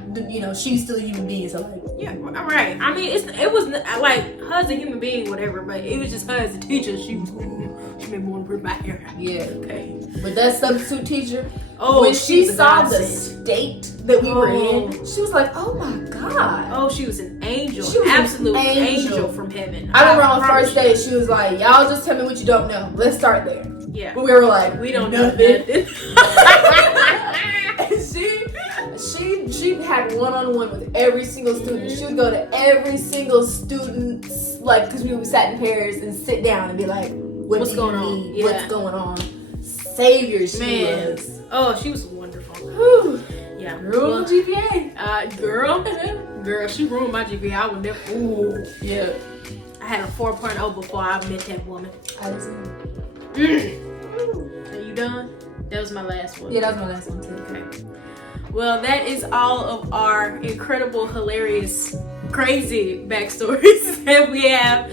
She's still a human being, so like. Yeah, all right. I mean, it was like her as a human being, whatever, but it was just her as a teacher. She made more than my hair. Yeah. Okay. But that substitute teacher, when when she saw the state that we were in, she was like, "Oh my God!" Oh, she was an angel. She was absolute an angel from heaven. I remember on the first day, she was like, "Y'all just tell me what you don't know. Let's start there." Yeah. But we were like, "We don't know nothing." And she had one-on-one with every single student. She would go to every single student, because we sat in pairs and sit down and be like, What's going on? Yeah. What's going on? Savior she was. Oh, she was wonderful. Whew. Yeah. Ruined GPA. Girl, she ruined my GPA. I would never. Ooh. Yeah. I had a 4.0 before I met that woman. I didn't. Are you done? That was my last one. Yeah, that was my last one too. Okay. Well, that is all of our incredible, hilarious, crazy backstories that we have.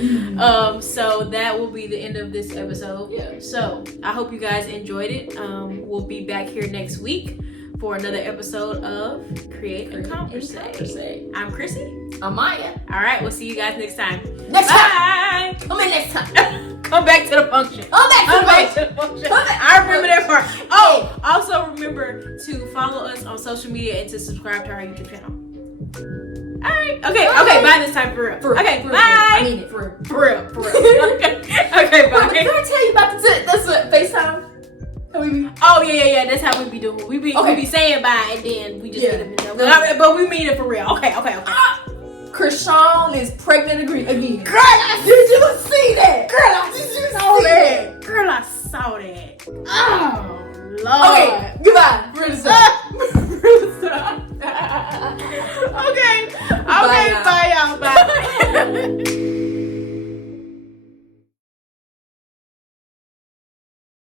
So that will be the end of this episode. Yeah. So I hope you guys enjoyed it. We'll be back here next week for another episode of Create and Conversate. I'm Chrissy. I'm Maya. All right, we'll see you guys next time. Next time. Bye. Come in next time. Come back to the function. Come back to the function. I remember that part. Oh, also remember to follow us on social media and to subscribe to our YouTube channel. All right. Okay. Bye this time for real. Okay. Bye. I mean it for real. For real. Okay. Okay. Bye. Did I tell you about that's what FaceTime? Oh yeah. That's how we be doing. We be saying bye and then we just get them in there. But we mean it for real. Okay. Krishan is pregnant again. Girl, did you see that? Girl, I saw that. Oh Lord. Okay, goodbye. Really sorry. Okay. Bye.